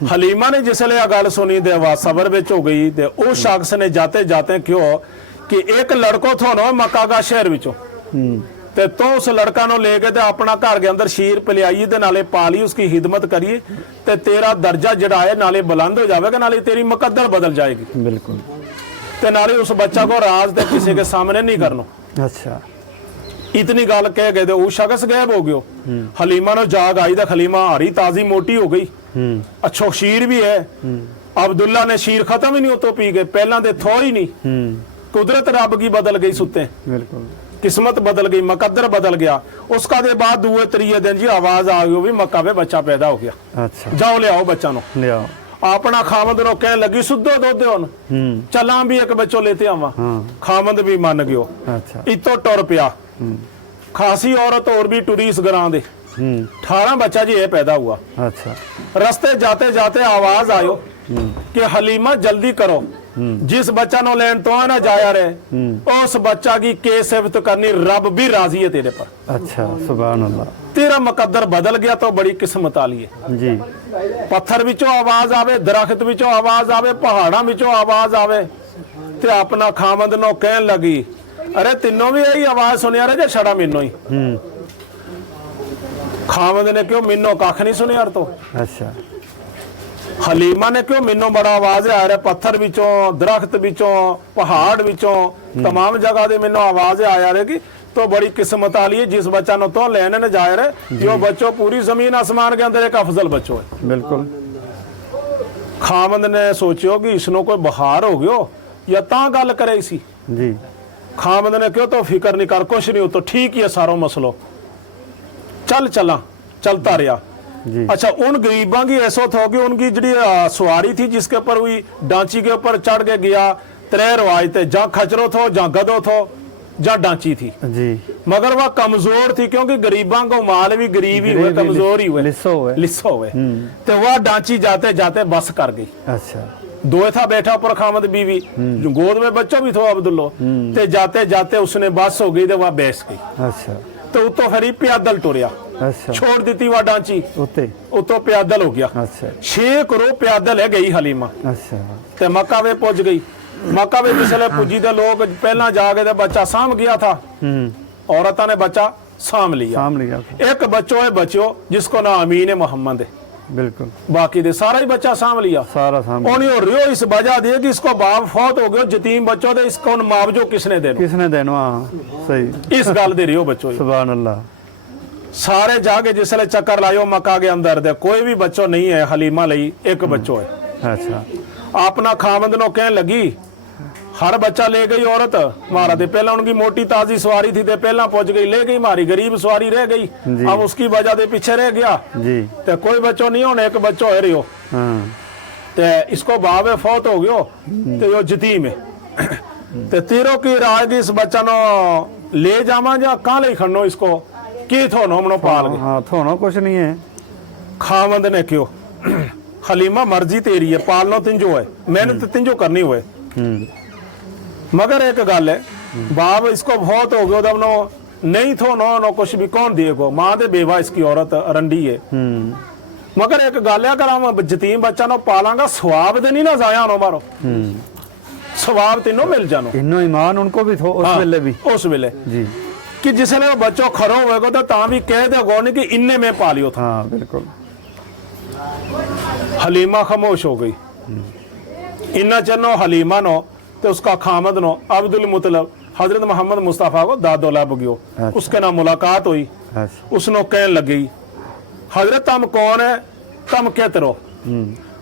हलीमा ने जिसले गल सुनी ते वह सबर विच हो गई। ते उस शख्स ने जाते जाते क्यों कि एक लड़को थो ना मक्का का शहर विचों, ते तो उस लड़का नो लेके ते अपना घर के अंदर शीर पिलाई ते नाले पाली, उसकी हिदमत करिए ते तेरा दर्जा जड़ा है नाले बुलंद हो जाएगा, नाले तेरी मुकद्दर बदल जाएगी। बिल्कुल। ते नाले उस बच्चा को राज ते किसी के सामने नहीं करना। अच्छा। इतनी गल कह गए वो शख्स गायब हो गयो। हलीमा नो जाग आई, हलीमा हरी ताजी मोटी हो गई, अच्छो शीर भी है। अब्दुल्ला ने शीर खत्म ही नहीं उतो पी गए, पहला तो थो ही नहीं। कुदरत रब की बदल गई सुते, बिल्कुल। किस्मत बदल गई, मुकद्दर बदल गया। उसका दे बाद दूए त्रीए दिन जी आवाज आ गई भी मक्का पे बच्चा पैदा हो गया। अच्छा। जाओ ले आओ बच्चा नो, ले आओ। अपना खामद नो कह लगी सुधो दुध होन, चला भी एक बच्चो लेते आवा। खामद भी मान गयो। अच्छा। इतो टुर पिया। खासी औरत और भी टुरी इस ग्रां दे, 18 बच्चा जी ये पैदा हुआ। अच्छा। रस्ते जाते जाते आवाज आयो कि हलीमा जल्दी करो, जिस बच्चा नो लैंड तो ना जाया रहे उस बच्चा की के सिफत करनी, रब भी राजी है तेरे पर। अच्छा। सुभान अल्लाह। तेरा मुकद्दर बदल गया तो बड़ी किस्मत आली है जी। पत्थर विचों आवाज आवे, दरख्त विचों आवाज आवे, पहाड़ा विचों आवाज आवे, ते अपना खामद नो कहन लगी अरे तीनों भी यही आवाज सुनिया रे जे छड़ा मैनू ही। खामद ने क्यों मैनू कख नहीं सुनिया तो। अच्छा। हलीमा ने क्यों मैनू बड़ा आवाज आ रहा, पत्थर विचों, दरख्त विचों, पहाड़ विचों, तमाम जगह दे मैनू आवाज आया रहे कि तो बड़ी किस्मत आली है जिस बच्चा नो तो लेने न जाए रहे, जो बच्चों पूरी जमीन आसमान के अंदर एक अफजल बच्चो है। बिल्कुल। खामद ने सोचियो कि इसनो कोई बहार हो गयो या ता गल करे इसी। जी। खामद ने क्यों तो फिक्र नहीं कर, कुछ नहीं हो तो ठीक ही है सारो मसलो, चल चला, चलता रहा। जी। अच्छा, उन गरीबों की ऐसा था कि उनकी जी सवारी थी जिसके ऊपर हुई डांची के ऊपर चढ़ के गया, त्रै रवाज थे, जा खचरो थो जा गदो थो, या डांची थी, जी मगर वह कमजोर थी क्योंकि गरीबों को माल भी गरीब ही हुए, कमजोर ही हुए, लिस्सो हुए। तो वह डांची जाते जाते बस कर गई। अच्छा दो था बैठा ऊपर खामद बीवी, जो गोद में बच्चा भी था अब्दुल्लो, ते जाते जाते उसने बस हो गई तो वह बैस गई। अच्छा तो उतो फिर पैदल टुरिया, अच्छा छोड़ दी वह डांची, उत्ते उतो पैदल हो गया। अच्छा 6 करोड़ पैदल है गई हलीमा, अच्छा ते मक्का वे पहुंच गई। मक्का वे जिसले पुजी दे लोग पहला जाके ते बच्चा साम गया था, औरतां ने बच्चा साम लिया। एक बच्चो है बच्चो जिसको ना अमीन है मोहम्मद है, बिल्कुल बाकी दे सारा ही बच्चा साम लिया। सारा साम रियो इस वजह दे कि इसको बाप फौत हो गयो, जतीम बच्चों दे इसको मुआवजो किसने देना, हाँ सही इस गल दे रियो बच्चो। सुभान अल्लाह। सारे जाके जिसले चक्कर लायो मक्का के अंदर दे कोई भी बच्चो नहीं है, हलीमा लई एक बच्चो है। अच्छा अपना खामद नो कहन लगी हर बच्चा ले गई औरत मारा दे, पहला उनकी मोटी ताजी सवारी थी, पहला पहुंच गई, ले गई, मारी गरीब सवारी रह गई, अब उसकी वजह दे पीछे रह गया जी। ते कोई बच्चो नहीं होने, एक बच्चो है रियो। ते इसको बावे फौत हो गयो ते यो जतीम है। ते तीरों की राय दी इस बच्चा नो ले जावा जा कहां ले खड़नो, इसको की थोनो मनो पाल गए। हाँ थोनो कुछ नहीं है। खावंद ने क्यों हलीमा मर्जी तेरी है, पालनो तिंजो है, मेहनत तिंजो करनी हुए। मगर एक गल है, बाप इसको बहुत हो गयो दबनो नहीं थो नो कुछ भी कौन दिएगो, माँ दे बेवा इसकी औरत रंडी है। मगर एक गल है, अगर हम जतीम बच्चा नो पालांगा स्वाब दे नहीं ना जाया नो मारो, स्वाब तीनों मिल जानो, इन्नो ईमान उनको भी थो उस वेले भी, उस वेले जी कि जिसने वो बच्चों खरो होएगो तो ता भी कह देगो नहीं कि इन्ने में पालियो था। हाँ बिल्कुल। हलीमा खामोश हो गई। इन्ना चन्नो हलीमा नो तो उसका खामद नो अब्दुल मुतलब हजरत मोहम्मद मुस्तफ़ा को दादो लब गयो। अच्छा। उसके ना मुलाकात हुई। अच्छा। उसने कहन लगी हजरत तम कौन है, तम कहतरो।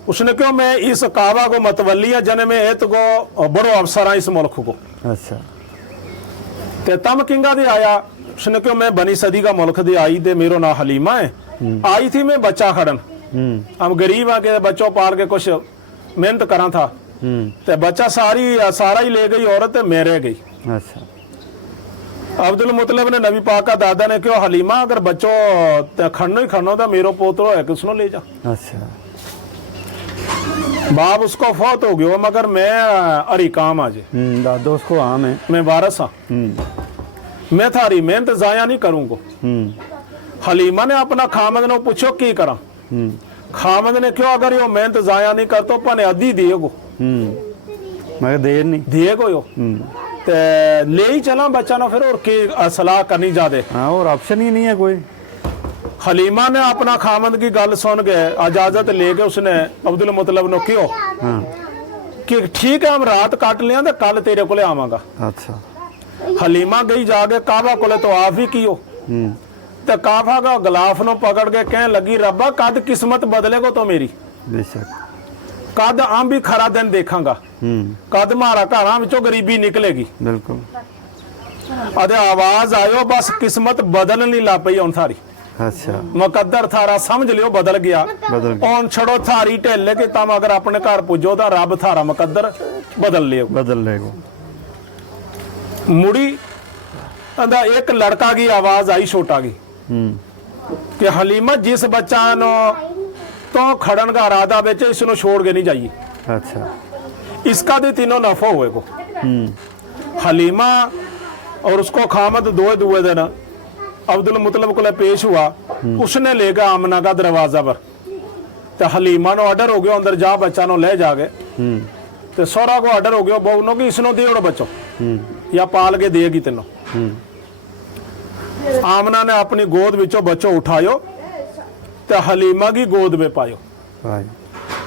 उसने क्यों मैं इस काबा को मतवली है जने में एत को बड़ो अफसर इस मुल्क को। अच्छा ते तम किंगा दे आया, उसने क्यों मैं बनी सदी का मुल्क दे आई दे, मेरो ना हलीमा है, आई थी मैं बच्चा खड़न, हम गरीब आके बच्चों पाल के कुछ मेहनत करा था, ते बच्चा सारा ही ले गई औरत, मैं रह गई। अच्छा अब्दुल मुतलब ने नबी पाक का दादा ने क्यों हलीमा अगर बच्चों खड़नो ही खड़नो था, मेरो पोतरो है किसनो ले जा। अच्छा बाप उसको फौत हो गयो, मगर मैं अरी काम आज दादो उसको आम है, मैं वारस हाँ, मैं थारी मेहनत जाया नहीं करूंगा। हलीमा ने अपना खामद ने पूछो की करा, खामद ने क्यों अगर यो मेहनत जाया नहीं कर तो पने अधी दिएगो, मगर देर नहीं दिएगो यो ते ले ही चला बच्चा ना फिर और के सलाह करनी जादे। हाँ और ऑप्शन ही नहीं है कोई। हलीमा ने अपना खामद की गल सुन के इजाजत ले के उसने अब्दुल मुतलब नो क्यों कि ठीक है हम रात काट लिया तो कल तेरे को आवांगा। अच्छा हलीमा गई जाके काबा कोले तो आप ही कियो, ते काबा का गलाफ नो पकड़ के कहने लगी रब्बा कद किस्मत बदलेगो तो मेरी, बेशक कद आम भी खरा दिन देखांगा, कद मारा घरां विचों गरीबी निकलेगी। बिल्कुल। अदे आवाज आयो बस किस्मत बदल नहीं ला पई हुन थारी। अच्छा मुकद्दर थारा समझ लियो बदल गया, ओन छड़ो थारी ढेले के तम अगर अपने घर पुजो तो रब थारा मुकद्दर बदल लेगो। मुड़ी अंदा एक लड़का की आवाज आई छोटा की कि हलीमा जिस बच्चा नो तो खड़न का इरादा बेचे इसनो छोड़ के नहीं जाइए। अच्छा इसका भी तीनों नफो हुए को। हलीमा और उसको खामद दुए दिन अब्दुल मुतलब को पेश हुआ, उसने लेगा आमना का दरवाजा पर, तो हलीमा नो ऑर्डर हो गया अंदर जा बच्चा नो ले जाके, तो सोरा को ऑर्डर हो गया बहू नो कि इसनो दे बच्चो या पाल के देगी तेनो। आमना ने अपनी गोद विचो बच्चो उठायो तो हलीमा की गोद में पायो।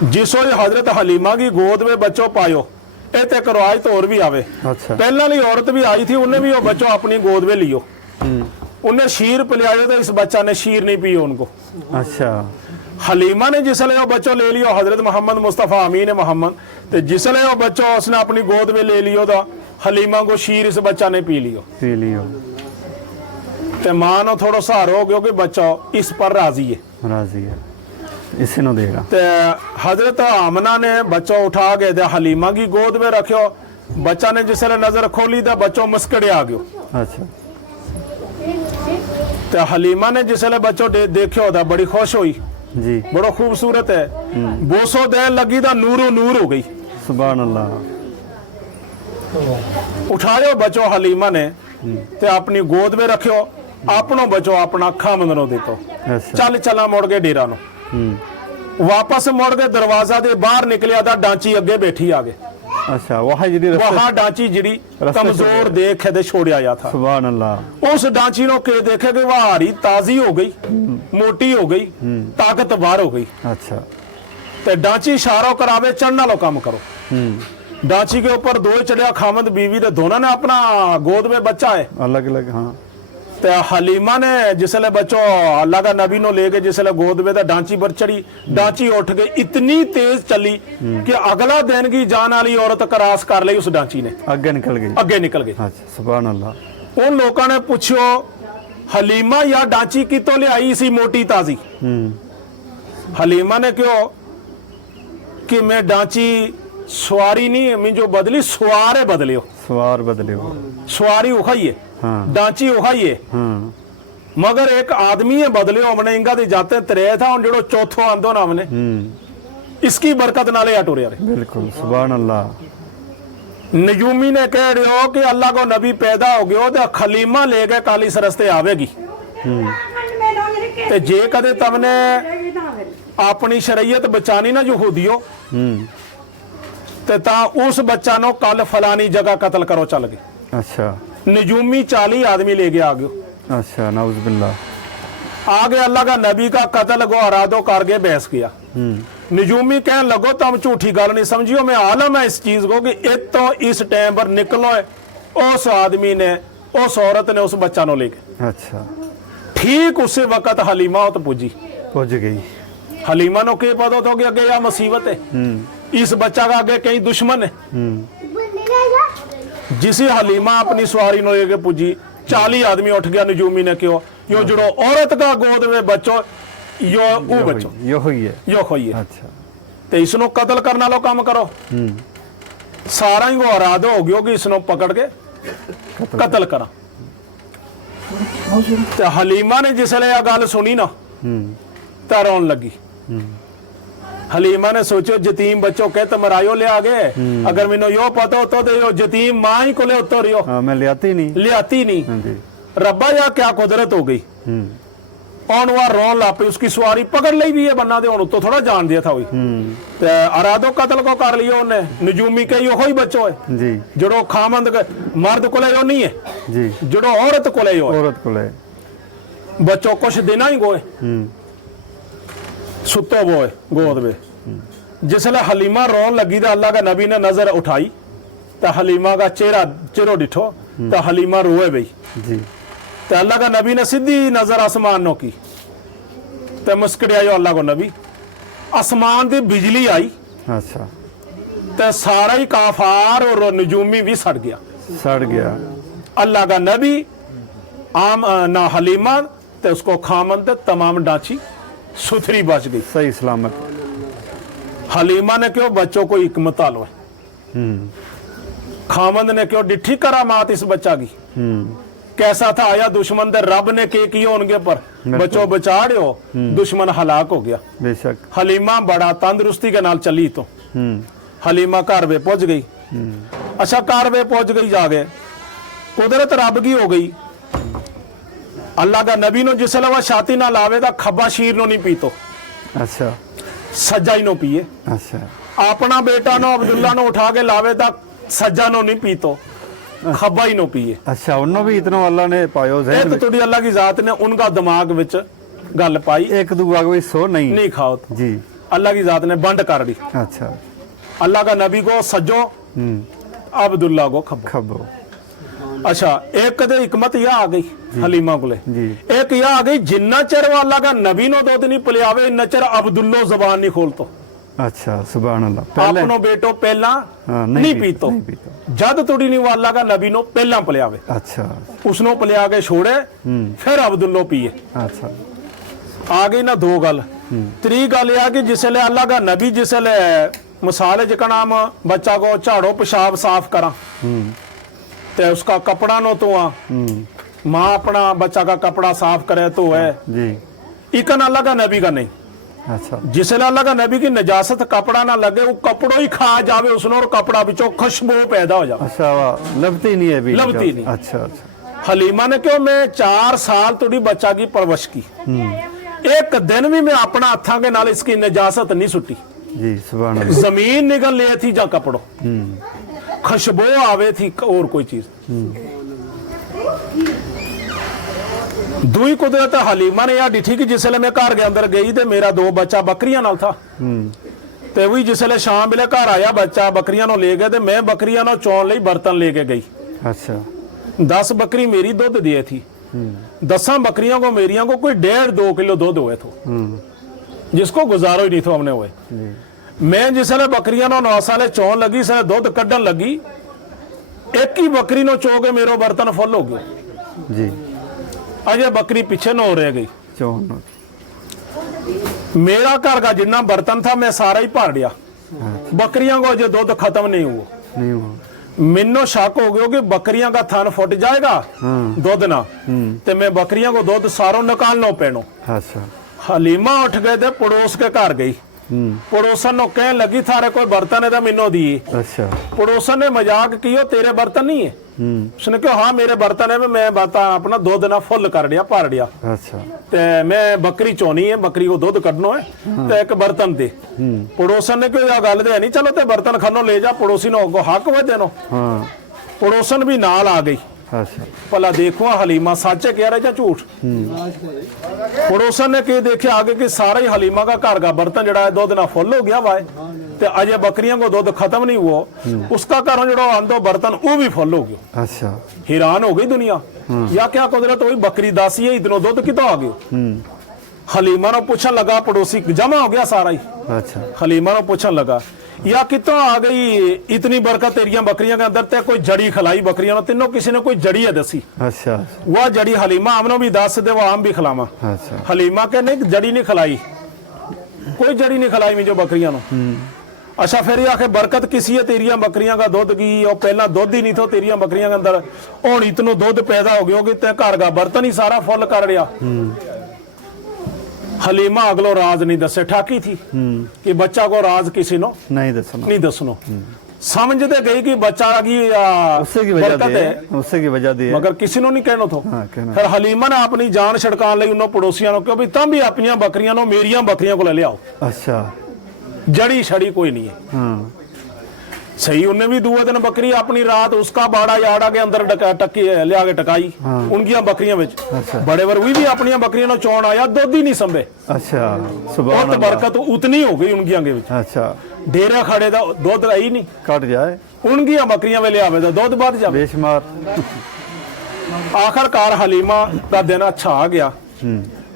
जिसो हजरत हलीमा की गोद में बच्चो पायो ये एक रवायत और भी आवे। अच्छा पहला ली औरत भी आई थी, उन्हें भी वो बच्चो अपनी गोद में लियो, उन्हें शीर पिलायो तो इस बच्चा ने शीर नहीं पी उनको। अच्छा हलीमा ने जिसले वो बच्चों ले लियो हजरत मोहम्मद मुस्तफ़ा अमीन मोहम्मद, तो जिसले वो बच्चों उसने अपनी गोद में ले लियो तो हलीमा को शीर इस बच्चा ने पी लियो। ते मां नो थोड़ा सहारा हो गयो कि बच्चा इस पर राजी है इसे नो देगा। ते हजरत आमना ने बच्चा उठा के दे हलीमा की गोद में रखियो, बच्चा ने जिसले नजर खोली तो बच्चों मुस्कड़े आ गयो। अच्छा तो हलीमा ने जिसले बच्चों देखियो था बड़ी खुश हुई, जी बड़ो खूबसूरत है, बोसो देन लगी तो नूरो नूर हो गई। सुभान अल्लाह। उठायो बच्चो हलीमा ने ते अपनी गोद में रखियो, अपनो बच्चो अपना खामंद नो देतो। अच्छा चल चला मुड़ के डेरा नो, वापस मुड़ के दरवाजा दे बाहर निकलिया था, डांची अगे बैठी आ गए। अच्छा वहाँ जी रस्ते वहां डांची जिड़ी रस्ते कमजोर देख के छोड़ आया था। सुभान अल्लाह। उस डांची नो के देखे कि वह हारी ताजी हो गई, मोटी हो गई, ताकतवर हो गई। अच्छा ते डांची इशारा करावे चढ़ना लो काम करो। डांची के ऊपर दो चढ़िया खामद बीवी दे दोनों ने अपना गोद में बच्चा है। अलग अलग हाँ। ते हलीमा ने जिसले बच्चो अल्लाह का नबी नो लेके जिसले गोद में था डांची पर चढ़ी, डांची उठ गई, इतनी तेज चली कि अगला दिन की जान वाली औरत क्रॉस कर ली उस डांची ने, आगे निकल गई। अगे निकल गई। अच्छा सुभान अल्लाह। उन लोगों ने पूछो हलीमा या डांची की तो ले आई सी मोटी ताजी। हलीमा ने क्यों कि मैं डांची सवारी नहीं मैं जो बदली सवारे बदलियो, सवार बदले हो। सवारी उखाइए हाँ डांची उखाइए, हाँ मगर एक आदमी है बदलियो हमने इंगा दे जाते तरे था और जो चौथो आंदो ना हमने इसकी बरकत नाले अटूरे रे। बिल्कुल सुभान अल्लाह। नजूमी ने कह रहे हो कि अल्लाह को नबी पैदा हो गयो तो खलीमा ले गए काली रस्ते आवेगी ते जे कदे तमने अपनी शरीयत बचानी ना यहूदियो ते ता उस बच्चा नो कल फलानी जगह कत्ल करो चल गए। अच्छा नजूमी 40 आदमी ले गया आगे, अच्छा नाउज बिल्लाह। आगे अल्लाह का नबी का कत्ल को अरादो करके बहस किया। नजूमी कहने लगो तुम झूठी गल नहीं समझियो, मैं आलम है इस चीज को कि इतो इस टाइम पर निकलो है। उस आदमी ने उस औरत ने उस बच्चा नो लेके अच्छा ठीक उसी वक्त हलीमा उत पुजी। पहुंच गई। हलीमा नो के पता तो कि अगे यह मुसीबत है, इस बच्चा का आगे कई दुश्मन है। जिसी हलीमा अपनी सवारी नो लेके पुजी 40 आदमी उठ गया। नजूमी ने क्यों यो जुड़ो औरत का गोद में बच्चो यो वो बच्चो यो हुई है। यो खोइए। अच्छा ते इसनो कत्ल करना लो काम करो। सारा ही वो अरादो हो गयो कि इसनो पकड़ के कत्ल करा। ते हलीमा ने जिसले यह गल सुनी ना तो रोन लगी। हलीमा ने सोचो जतीम बच्चों के तो मरायो ले आ गए, अगर मैंने यो पता होता तो यो जतीम माँ ही को ले उतर यो हाँ, मैं लियाती नहीं लियाती नहीं। हाँ जी। रब्बा या क्या कुदरत हो गई। और वह रोन लापी, उसकी सवारी पकड़ ली भी है बन्ना दे तो थोड़ा जान दिया था वही अरादो कत्ल को कर लियो उन्हें। नजूमी के यो ही बच्चो है जी, जड़ो खामंद मर्द को ले यो नहीं है जी, जड़ो औरत को ले यो औरत को ले बच्चों कुछ देना ही गोए सुतो बोए गोद में। जिसले हलीमा रोन लगी तो अल्लाह का नबी ने नजर उठाई तो हलीमा का चेहरा चिरो डिठो तो हलीमा रोए भाई जी। तो अल्लाह का नबी ने सीधी नजर आसमान नो की तो मुस्कुरायो अल्लाह को नबी। आसमान की बिजली आई अच्छा तो सारा ही काफार और नजूमी भी सड़ गया। सड़ गया। अल्लाह का नबी आम ना हलीमा तो उसको खामन तमाम डांची सुथरी बच गई सही सलामत। हलीमा ने क्यों बच्चों को हिकमत आलो है। खामंद ने क्यों डिठी करामात इस बच्चा की कैसा था आया दुश्मन दे रब ने के किया उनके पर बच्चों बचाड़े हो दुश्मन हलाक हो गया। बेशक। हलीमा बड़ा तंदुरुस्ती के नाल चली तो हलीमा घर वे पहुंच गई। अच्छा घर वे पहुंच गई जागे कुदरत रब की हो गई। अल्लाह का नबी नो जिसले वह छाती ना लावे तो खब्बा शीर नो नहीं पीतो अच्छा सज्जा ही नो पिए। अच्छा अपना बेटा नो अब्दुल्ला नो उठा के लावे तो सज्जा नो नहीं पीतो खब्बा ही नो पिए। अच्छा उन्होंने भी इतना अल्लाह ने पायो ये तो थोड़ी अल्लाह की जात ने उनका दिमाग विच गल पाई एक दुआ कोई सो नहीं नहीं खाओ जी। अल्लाह की जात ने बंद कर दी। अच्छा अल्लाह का नबी को सज्जो अब्दुल्ला को खब्बो। खबो। अच्छा एक कदे हिकमत यह आ गई हलीमा को जी। एक यह आ गई जिन्ना चेर वो अल्लाह का नबी नो दूध नहीं पिलावे इन्ना चेर अब्दुल्लो जबान नहीं खोलतो। अच्छा सुभान अल्लाह। पहले अपनो बेटो पहला हाँ, नहीं पीतो नहीं पीतो। जद तोड़ी नहीं वो अल्लाह का नबी नो पहला पिलावे अच्छा उसनो पिला के छोड़े फिर अब्दुल्लो पिए। अच्छा आ गई ना दो गल। त्री गल यह कि जिसले अल्लाह का नबी जिसले मिसाल जिका नाम बच्चा को झाड़ो पेशाब साफ करा ते उसका कपड़ा नो धोआ, माँ अपना बच्चा का कपड़ा साफ करे तो है जी। इकन अल्लाह का नबी का नहीं। अच्छा जिसले अल्लाह का नबी की नजासत कपड़ा ना लगे वो कपड़ो ही खा जावे उसने और कपड़ा बिचो खुशबू पैदा हो जाए। अच्छा वाह, लभती नहीं है अभी? लभती नहीं। अच्छा अच्छा। हलीमा ने क्यों, मैं 4 साल थोड़ी बच्चा की परवरिश की, एक दिन भी मैं अपना हथा के नाल इसकी नजासत नहीं सुटी जी। सुभान अल्लाह। जमीन निकल ले थी जा कपड़ो, खुशबू आवे थी और कोई चीज। दुई कुदरत हलीमा ने यह डिठी कि जिसले मैं घर के अंदर गई तो मेरा 2 बच्चा बकरियां नाल था, ते वही जिसले शाम वेले घर आया बच्चा बकरियां नो ले गए ते मैं बकरियां नो चौन लई बर्तन लेके गई। अच्छा 10 बकरी मेरी दूध दिए थी, 10 बकरियों को मेरिया को कोई 1.5-2 किलो दूध हुए थे, जिसको गुजारो ही नहीं था हमने हुए। मैं जिसले बकरियां नो 9 साले चौन लगी से दूध कड्डन लगी, एक ही बकरी नो चो के मेरो बर्तन फुल हो गया जी। अजय बकरी पीछे न हो रह गई। चौन मेरा घर का जितना बर्तन था मैं सारा ही भर दिया, बकरियां को अजय दूध खत्म नहीं हुआ। नहीं हुआ। मैनू शक हो गया कि बकरियां का थन फुट जाएगा दूध ना, ते मैं बकरियां को दूध सारों निकालना पैनो। अच्छा। हलीमा उठ गए थे, पड़ोस के घर गई, पड़ोसन नो कहन लगी थारे कोई बर्तन है तो मैनू दिए। अच्छा। पड़ोसन ने मजाक किया तेरे बर्तन नहीं है? उसने कहा हाँ मेरे बर्तन है, मैं बता अपना दूध ना फुल कर दिया भर दिया। अच्छा। ते मैं बकरी चोनी है, बकरी को दूध कढनो है, ते एक बर्तन दे। पड़ोसन ने कोई गल दे नहीं, चलो ते बर्तन खानो ले जा, पड़ोसी नो हक वे देनो। हाँ। पड़ोसन भी नाल आ गई। अच्छा। भला देखो हलीमा सच कह रहा या झूठ। पड़ोसन ने के देखे आगे कि सारा ही हलीमा का घर का बर्तन जड़ा है दूध ना फुल हो गया हुआ है, ते अजय बकरियों को दूध खत्म नहीं हुआ, उसका घरों जो आंदो बर्तन वो भी फुल हो गया। अच्छा। हैरान हो गई दुनिया, या क्या कुदरत हुई, बकरी दासी है इतना दूध कितो आ गया। हलीमा ने पूछन लगा, पड़ोसी जमा हो गया सारा ही। अच्छा। हलीमा ने पूछन लगा या कितों आ गई इतनी बरकत तेरिया बकरियां के अंदर, ते कोई जड़ी खिलाई बकरियां ने, तीनों किसी ने कोई जड़ी है दसी। अच्छा। वह जड़ी हलीमा हमने भी दस दे, वो हम भी खिलावा। अच्छा। हलीमा के नहीं जड़ी नहीं खिलाई, कोई जड़ी नहीं खिलाई मुझे बकरियां नो। अच्छा फिर आखे बरकत किसी है तेरिया बकरियां का दूध की, और पहला दूध ही नहीं था तेरिया बकरियां के अंदर, और इतना दूध पैदा हो गया कि ते घर का बर्तन ही सारा फुल कर दिया। हलीमा अगलो राज नहीं दसे, ठाकी थी कि बच्चा को राज किसी नो नहीं दसनो। समझते गई कि बच्चा की उससे की वजह बरकत है, उससे की वजह दी, मगर किसी नो नहीं कहनो थो। हाँ, कहना। फिर हलीमा ने अपनी जान छिड़कान लई उन्होंने पड़ोसियों नो, क्यों तम भी अपनी बकरियां नो मेरिया बकरियां को ले आओ। अच्छा। जड़ी छड़ी कोई नहीं है। हाँ। सही उन्हें भी दूसरे दिन बकरी अपनी रात उसका बाड़ा याड़ा के अंदर टकी लिया के टकाई उनकी बकरियां में। अच्छा। बड़े वर भी अपनी बकरियां नो चौन आया, दूध ही नहीं संभे। अच्छा। सुभान बहुत अल्लाह। बरकत उतनी हो गई उनकी आगे। अच्छा। डेरा खड़े दा दूध आई नहीं, कट जाए उनकी बकरियां वे लिया दूध बद जाए। बेशुमार। आखिरकार हलीमा का दिन अच्छा आ गया।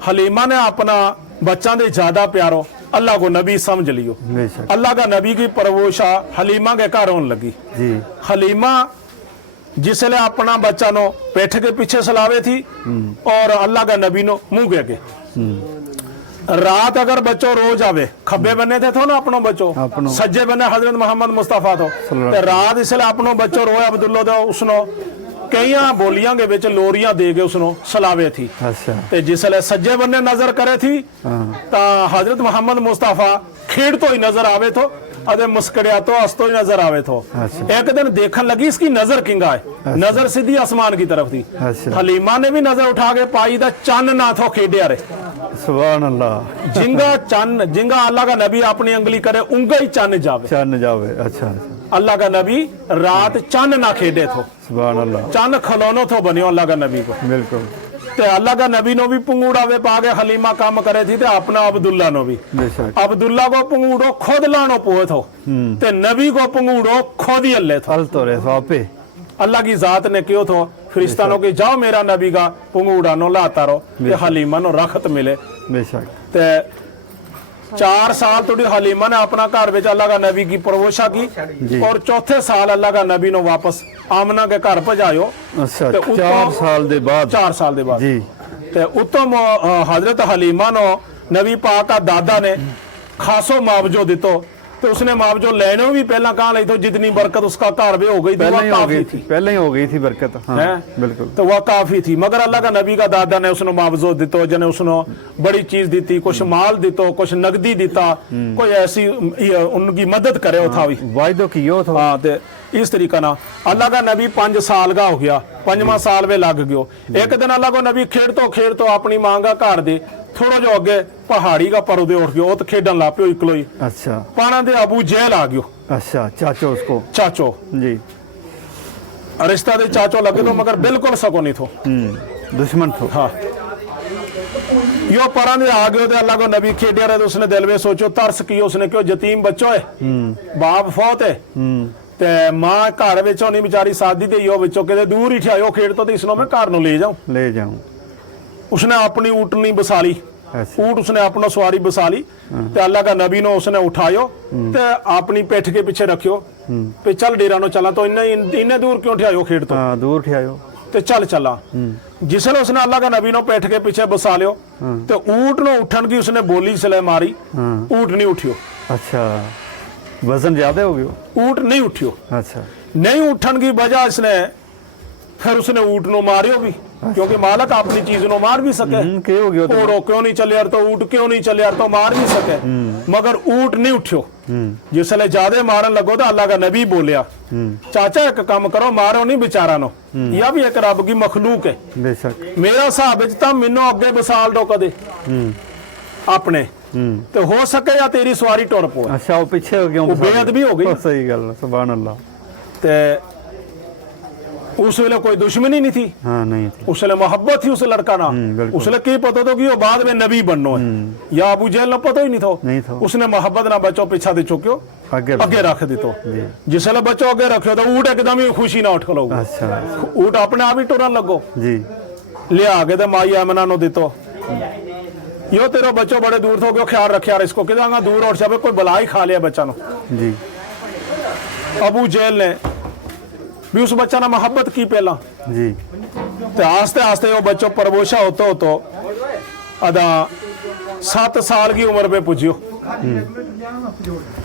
हलीमा ने अपना बच्चा दे ज्यादा प्यारो अल्लाह को नबी समझ लियो। बेशक। अल्लाह का नबी की परवोशा हलीमा के घर होने लगी। जी। हलीमा जिसले अपना बच्चा नो पेठ के पीछे सलावे थी, और अल्लाह का नबी नो मुंह के आगे। रात अगर बच्चों रोज आवे, खब्बे बने थे थो ना अपनो बच्चो, सज्जे बने हजरत मोहम्मद मुस्तफा थो, ते रात इसलिए अपनो बच्चो रोए अब्दुल्ला दे उसनो कई बोलियां के विच लोरियां दे के उसनो सलावे थी। अच्छा। ते जिसले सज्जे बने नजर करे थी ता हजरत मोहम्मद मुस्तफा खेड़ तो ही नजर आवे थो, अदे मुस्कड़िया तो हंसतो ही नजर आवे थो। अच्छा। एक दिन देखन लगी इसकी नजर किंगा है। अच्छा। नजर सीधी आसमान की तरफ थी। अच्छा। हलीमा ने भी नजर उठा के पाई दा चन्न ना थो खेडिया रे। सुभान अल्लाह। जिंगा चन्न, जिंगा अल्लाह का नबी अपनी अंगली करे उंगा ही चन्न जावे। चन्न जावे। अच्छा। अल्लाह का नबी रात चन्न ना खेडे थो। सुभान अल्लाह। चन्न खलौनो थो बनियो अल्लाह का नबी को। बिल्कुल। ते अल्लाह का नबी नो भी पंगूड़ा वे पागे हलीमा काम करे थी, ते अपना अब्दुल्ला नो भी। बेशक। अब्दुल्ला को पंगूड़ो खुद लानो पोए थो, ते नबी को पंगूड़ो खुद ही अल्ले थो। फल तो रे स्वापे अल्लाह की जात ने क्यों थो फरिश्तानों की जाओ मेरा नबी का पंगूड़ा नो लाता रहो, ते हलीमा नो रखत मिले। बेशक। ते 4 साल तो हलीमा ने अपना घर में अल्लाह का नबी की परवोशा की, और चौथे साल अल्लाह का नबी नो वापस आमना के घर पजायो। अच्छा। 4 साल दे बाद। 4 साल दे बाद जी। ते उत्तम हजरत हलीमा नो नबी पाक का दादा ने खासो मुआवजो दितो, तो उसने मुआवजा लेने भी पहला कहा ली तो जितनी बरकत उसका घर में हो गई थी पहले वह ही हो काफी गई थी। पहले ही हो गई थी बरकत। हाँ, हैं? बिल्कुल। तो वह काफी थी, मगर अल्लाह का नबी का दादा ने उसने मुआवजो दितो, जने उसने बड़ी चीज दी, कुछ माल दितो, कुछ नगदी दिता, कोई ऐसी उनकी मदद करे था भी वायदो कियो था। हाँ। ते इस तरीका ना अल्लाह का नबी 5 साल का हो गया, 5वां साल में लग गयो। एक दिन अल्लाह को नबी खेड़ तो अपनी मांगा घर दे थोड़ा जो अगे पहाड़ी का पर उठ गयो, वो तो खेडन ला पियो इकलो ही। अच्छा। पाना दे अबू जेल आ गयो। अच्छा, चाचो उसको। चाचो जी। रिश्ता दे चाचो लगे तो मगर बिल्कुल सको नहीं थो, दुश्मन थो। हाँ। यो परां दे आ गयो ते अल्लाह को नबी खेडिया रहे तो उसने दिल में सोचो तरस कियो, उसने क्यों यतीम बच्चो है, बाप फौत है ते मां घर विचों नहीं बेचारी सादी ते यो विचों किते दूर ही ठियायो खेड तो इसनो मैं घर नु ले जाऊं। उसने अपनी ऊँटनी बसा ली, ऊँट उसने अपना सवारी बसा ली ते अल्लाह का नबी नो उसने उठायो ते अपनी पेठ के पीछे रखियो पे चल डेरा नो चला। तो इन्ने दूर क्यों ठियायो खेड तो? हाँ, दूर ठियायो ते चल चला। जिसले उसने अल्लाह का नबी नो पेठ के पीछे बसा लियो ते ऊँट नो उठन की उसने बोली सले मारी, ऊँट नहीं उठियो। अच्छा, वजन ज्यादा हो गयो, ऊँट नहीं उठियो। अच्छा। नहीं उठन की वजह इसने फिर उसने ऊँट नो मारियो भी, क्योंकि मालक अपनी चीज नो मार भी सके। के हो गयो घोड़ो क्यों नहीं चले यार, तो ऊँट क्यों नहीं चले यार, तो मार भी सके, मगर ऊँट नहीं उठियो। जिसले ज्यादा मारन लगो तो अल्लाह का नबी बोलिया, चाचा एक काम करो, मारो नहीं बेचारा नो, यह भी एक रब की मखलूक है, बेशक मेरा हिसाब च मैनू अगे बसाल दो कदे अपने, तो हो सके या तेरी सवारी टुर पो। अच्छा, वो पीछे हो गया, बेअदबी हो गई। सही गल, सुभान अल्लाह। ते उस वेले कोई दुश्मनी नहीं थी। हाँ, नहीं थी। उस वेले मोहब्बत थी उस लड़का ना। उसने की पता तो कि वो बाद में नबी बननो है, या अबू जहल ने पता ही नहीं था। उसने मोहब्बत ना बच्चों पीछा दे चुक्यो, अगे रख दी। तो जिसले बच्चों अगे रखियो तो ऊँट एकदम ही खुशी ना उठ लो। अच्छा। ऊँट अपने आप ही टुरन लगो जी। ले आगे तो माई आमना नो दितो, यो तेरा बच्चों बड़े दूर थो गयो, ख्याल रख यार इसको, कि दूर उठ जावे, कोई बला ही खा लिया बच्चा नो। जी। अबू जहल ने भी उस बच्चा ना मोहब्बत की पहला जी। ते आस्ते आस्ते वो बच्चों परवोशा होतो अदा 7 साल की उम्र पे पुजियो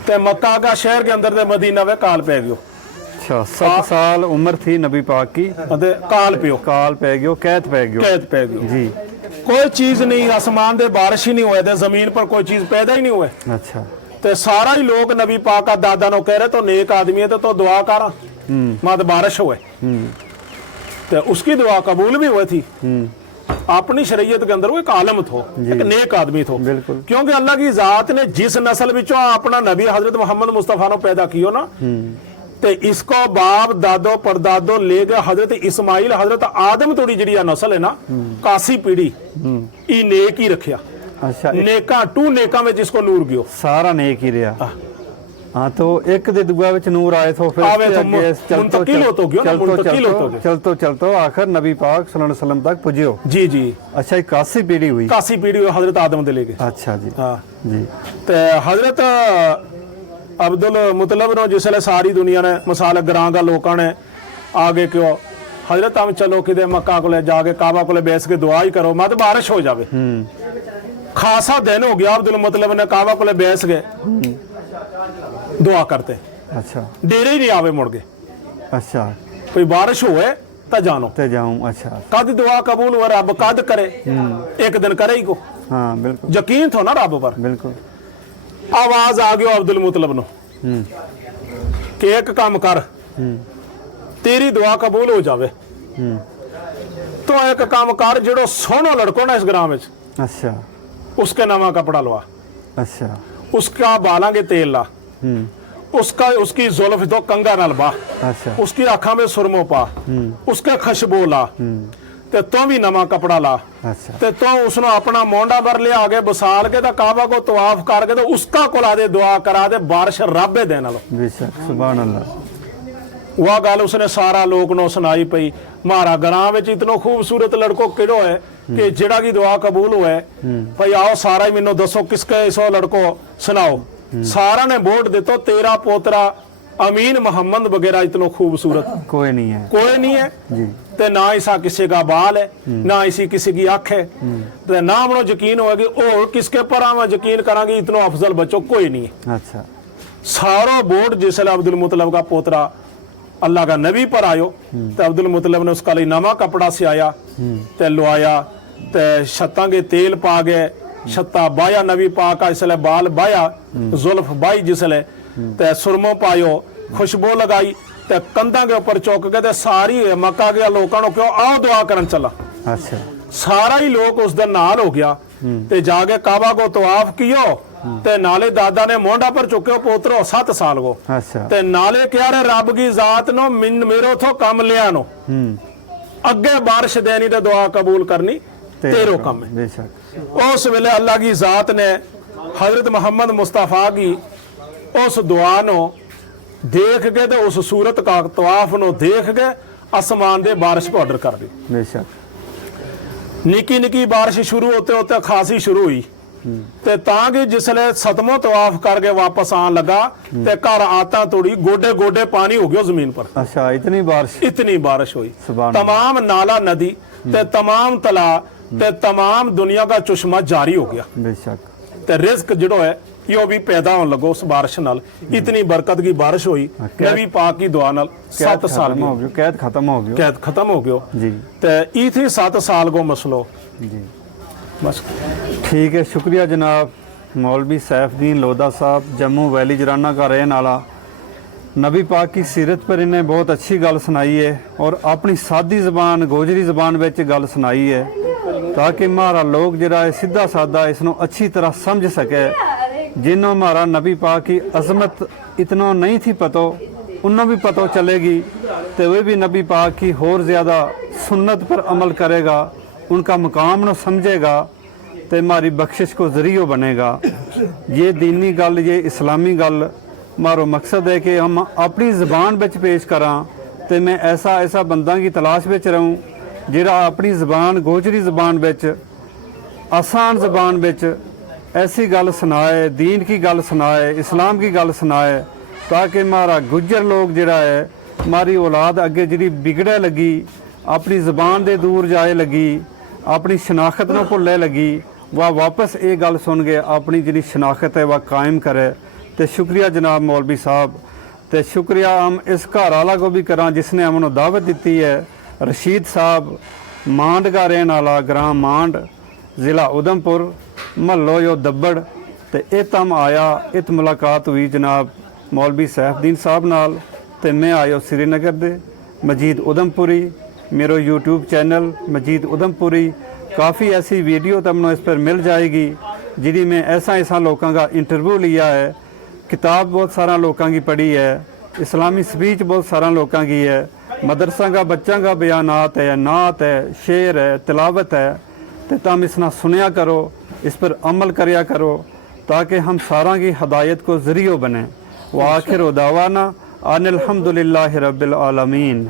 ते मक्का का शहर के अंदर ते मदीना वे काल पै गयो। अच्छा, 7 साल उम्र थी नबी पाक की, काल पियो, काल पै गयो, कैद पै गयो जी। कोई चीज नहीं, आसमान दे बारिश ही नहीं हुए थे, जमीन पर कोई चीज पैदा ही नहीं हुए। अच्छा। ते सारा ही लोग नबी पाक का दादा नो कह रहे तो नेक आदमी है तो दुआ करा मत बारिश हुए, ते उसकी दुआ कबूल भी हुई थी। अपनी शरीयत के अंदर वो एक आलम थो, एक नेक आदमी थो, क्योंकि अल्लाह की जात ने जिस नस्ल विचों अपना नबी हजरत मोहम्मद मुस्तफा नो पैदा कियो ना, ते इसको बाप दादो परदादो ले गए हजरत इस्माइल हजरत आदम तोड़ी जी नस्ल है ना, कासी पीढ़ी ई नेक ही रखिया। अच्छा, नेका टू नेका में जिसको नूर गयो, सारा नेक ही रहा। हाँ, तो एक दे दुआ विच नूर आए तो फिर चलतो आखिर नबी पाक सल्लल्लाहु अलैहि वसल्लम तक पुजियो। जी जी। अच्छा, 81 पीढ़ी हुई, 81 पीढ़ी हजरत आदम दे लेके। अच्छा जी। हाँ जी। ते हजरत अब्दुल मुतलब नो जिसले सारी दुनिया ने मसाल ग्रां का लोगों ने आगे क्यों हजरत हम चलो कि मक्का को जाके काबा को बैस के दुआ ही करो, मत बारिश हो जावे। खासा दिन हो गया अब्दुल मुतलब ने काबा को बैस गए दुआ करते। अच्छा। डेरे ही नहीं आवे मुड़ गए। अच्छा, कोई बारिश हुए तो जानो ते जाऊं। अच्छा। कद दुआ कबूल हुआ, रब कद करे, एक दिन करे ही को। हाँ, बिल्कुल यकीन थो ना रब पर। बिल्कुल। आवाज आ गयो अब्दुल मुतलब नो कि एक काम कर, तेरी दुआ कबूल हो जावे, तो एक काम कर, जेड़ो सोनो लड़को ना इस ग्राम में, अच्छा, उसके नामा कपड़ा लवा, अच्छा, उसका बालांगे तेल ला, उसकी जुल्फ दो कंगा नाल बा, अच्छा, उसकी आंखों में सुरमो पा, उसके खुशबू ला, ते तो भी नवा कपड़ा ला, अच्छा, ते तो उसनो अपना मोंडा भर ले आगे बसाल के तो काबा को तवाफ करके तो उसका कोला दे दुआ करा दे, बारिश रब्बे देना लो। बेशक, सुभान अल्लाह। वह गल उसने सारा लोग नो सुनाई पई, मारा ग्रां में इतनो खूबसूरत लड़को किड़ो है कि जेड़ा की दुआ कबूल हुए, भाई आओ सारा ही मैनू दसो किसके इसो लड़को सुनाओ। सारा ने वोट देतो, तेरा पोतरा अमीन मोहम्मद वगैरह इतनो खूबसूरत कोई नहीं है, कोई नहीं है जी। ते ना ऐसा किसी का बाल है, ना ऐसी किसी की आंख है, ते ना मनो यकीन होगी और किसके पर मैं यकीन करांगी, इतनो अफजल बच्चों कोई नहीं है। अच्छा। सारो बोर्ड जिसले अब्दुल मुतलब का पोतरा अल्लाह का नबी पर आयो तो अब्दुल मुतलब ने उसका लिए नवा कपड़ा सियाया ते लुआया ते छत्तां के तेल पा गए छत्ता बाया नबी पा का इसले बाल बाया जुल्फ बाई जिसले ते सुरमो पायो खुशबू लगाई ते कंधा के ऊपर चौक गए ते सारी मक्का के लोगों को क्यों आओ दुआ करन चला। अच्छा सारा ही लोग उस दिन नाल हो गया ते जाके काबा को तवाफ कियो ते नाले दादा ने मोंडा पर चुके पोतरो 7 साल को अच्छा ते नाले क्या रे रब की जात नो मेरो थो कम लिया नो अगे बारिश देनी ते दुआ कबूल करनी तेरो कम है। बेशक उस वेले अल्लाह की जात ने हजरत मोहम्मद मुस्तफा की उस दुआ नो देख के ते उस सूरत का तवाफ नो देख के आसमान दे बारिश को ऑर्डर कर दी। बेशक निकी निकी बारिश शुरू होते होते खासी शुरू हुई ते ताकि जिसले 7वां तवाफ करके वापस आन लगा ते घर आता तोड़ी गोडे गोडे पानी हो गया जमीन पर। अच्छा इतनी बारिश हुई सुभान तमाम नाला नदी ते तमाम तला ते तमाम दुनिया का चश्मा जारी हो गया बेशक ते रिस्क जड़ो है यो भी पैदा होने लगो उस बारिश नाल इतनी बरकत की बारिश हुई नबी पाक की दुआ नाल 7 साल की कैद खत्म हो गयो जी ते ई थी 7 साल को मसलो जी बस ठीक है। शुक्रिया जनाब मौलवी सैफुद्दीन लोधा साहब जम्मू वैली जराना का रहने वाला नबी पाक की सीरत पर इन्हें बहुत अच्छी गल सुनाई है और अपनी सादी ज़बान गोजरी ज़बान में गल सुनाई है ताकि हमारा लोग जरा है सीधा सादा इसनों अच्छी तरह समझ सके जिन्हों हमारा नबी पाक की अजमत इतना नहीं थी पतो उन्हों भी पतो चलेगी तो वे भी नबी पाक की होर ज़्यादा सुन्नत पर अमल करेगा उनका मुकाम न समझेगा तो हमारी बख्शिश को ज़रियो बनेगा। ये दीनी गल ये इस्लामी गल हमारा मकसद है कि हम अपनी ज़बान बिच पेश करा तो मैं ऐसा बंदा की तलाश में रहूँ जिहड़ा अपनी ज़बान गोजरी ज़बान बिच आसान ज़बान बिच ऐसी गल सुनाए दीन की गल सुनाए इस्लाम की गल सुनाए ताकि हमारा गुज्जर लोग जिहड़ा है हमारी औलाद अगे जिहड़ी बिगड़े लगी अपनी ज़बान दे दूर जाए लगी अपनी शनाख्त न भुल्ले लगी वह वापस ये गल सुन के अपनी जिहड़ी शनाख्त है वह कायम करे। तो शुक्रिया जनाब मौलवी साहब तो शुक्रिया हम इस घर वाला को भी करा जिसने हमने दावत दी है रशीद साहब मांड का रहने वाला ग्राम मांड ज़िला उधमपुर महलो जो दब्बड़ तो इतम आया इत मुलाकात हुई जनाब मौलवी सैफुद्दीन साहब नाल तो मैं आयो श्रीनगर दे मजीद उधमपुरी मेरो यूट्यूब चैनल मजीद उधमपुरी काफ़ी ऐसी वीडियो तमनो इस पर मिल जाएगी जिन्हें में ऐसा लोगों का इंटरव्यू लिया है किताब बहुत सारा लोगों की पढ़ी है इस्लामी स्पीच बहुत सारा लोगों की है मदरसा का बच्चों का बयानात है नात है शेर है तिलावत है तो तुम इसना सुनिया करो इस पर अमल करया करो ताकि हम सारा की हदायत को ज़रियो बने। व आखिर दावाना अनिल हम्दुलिल्लाहि रब्बिल आलमीन।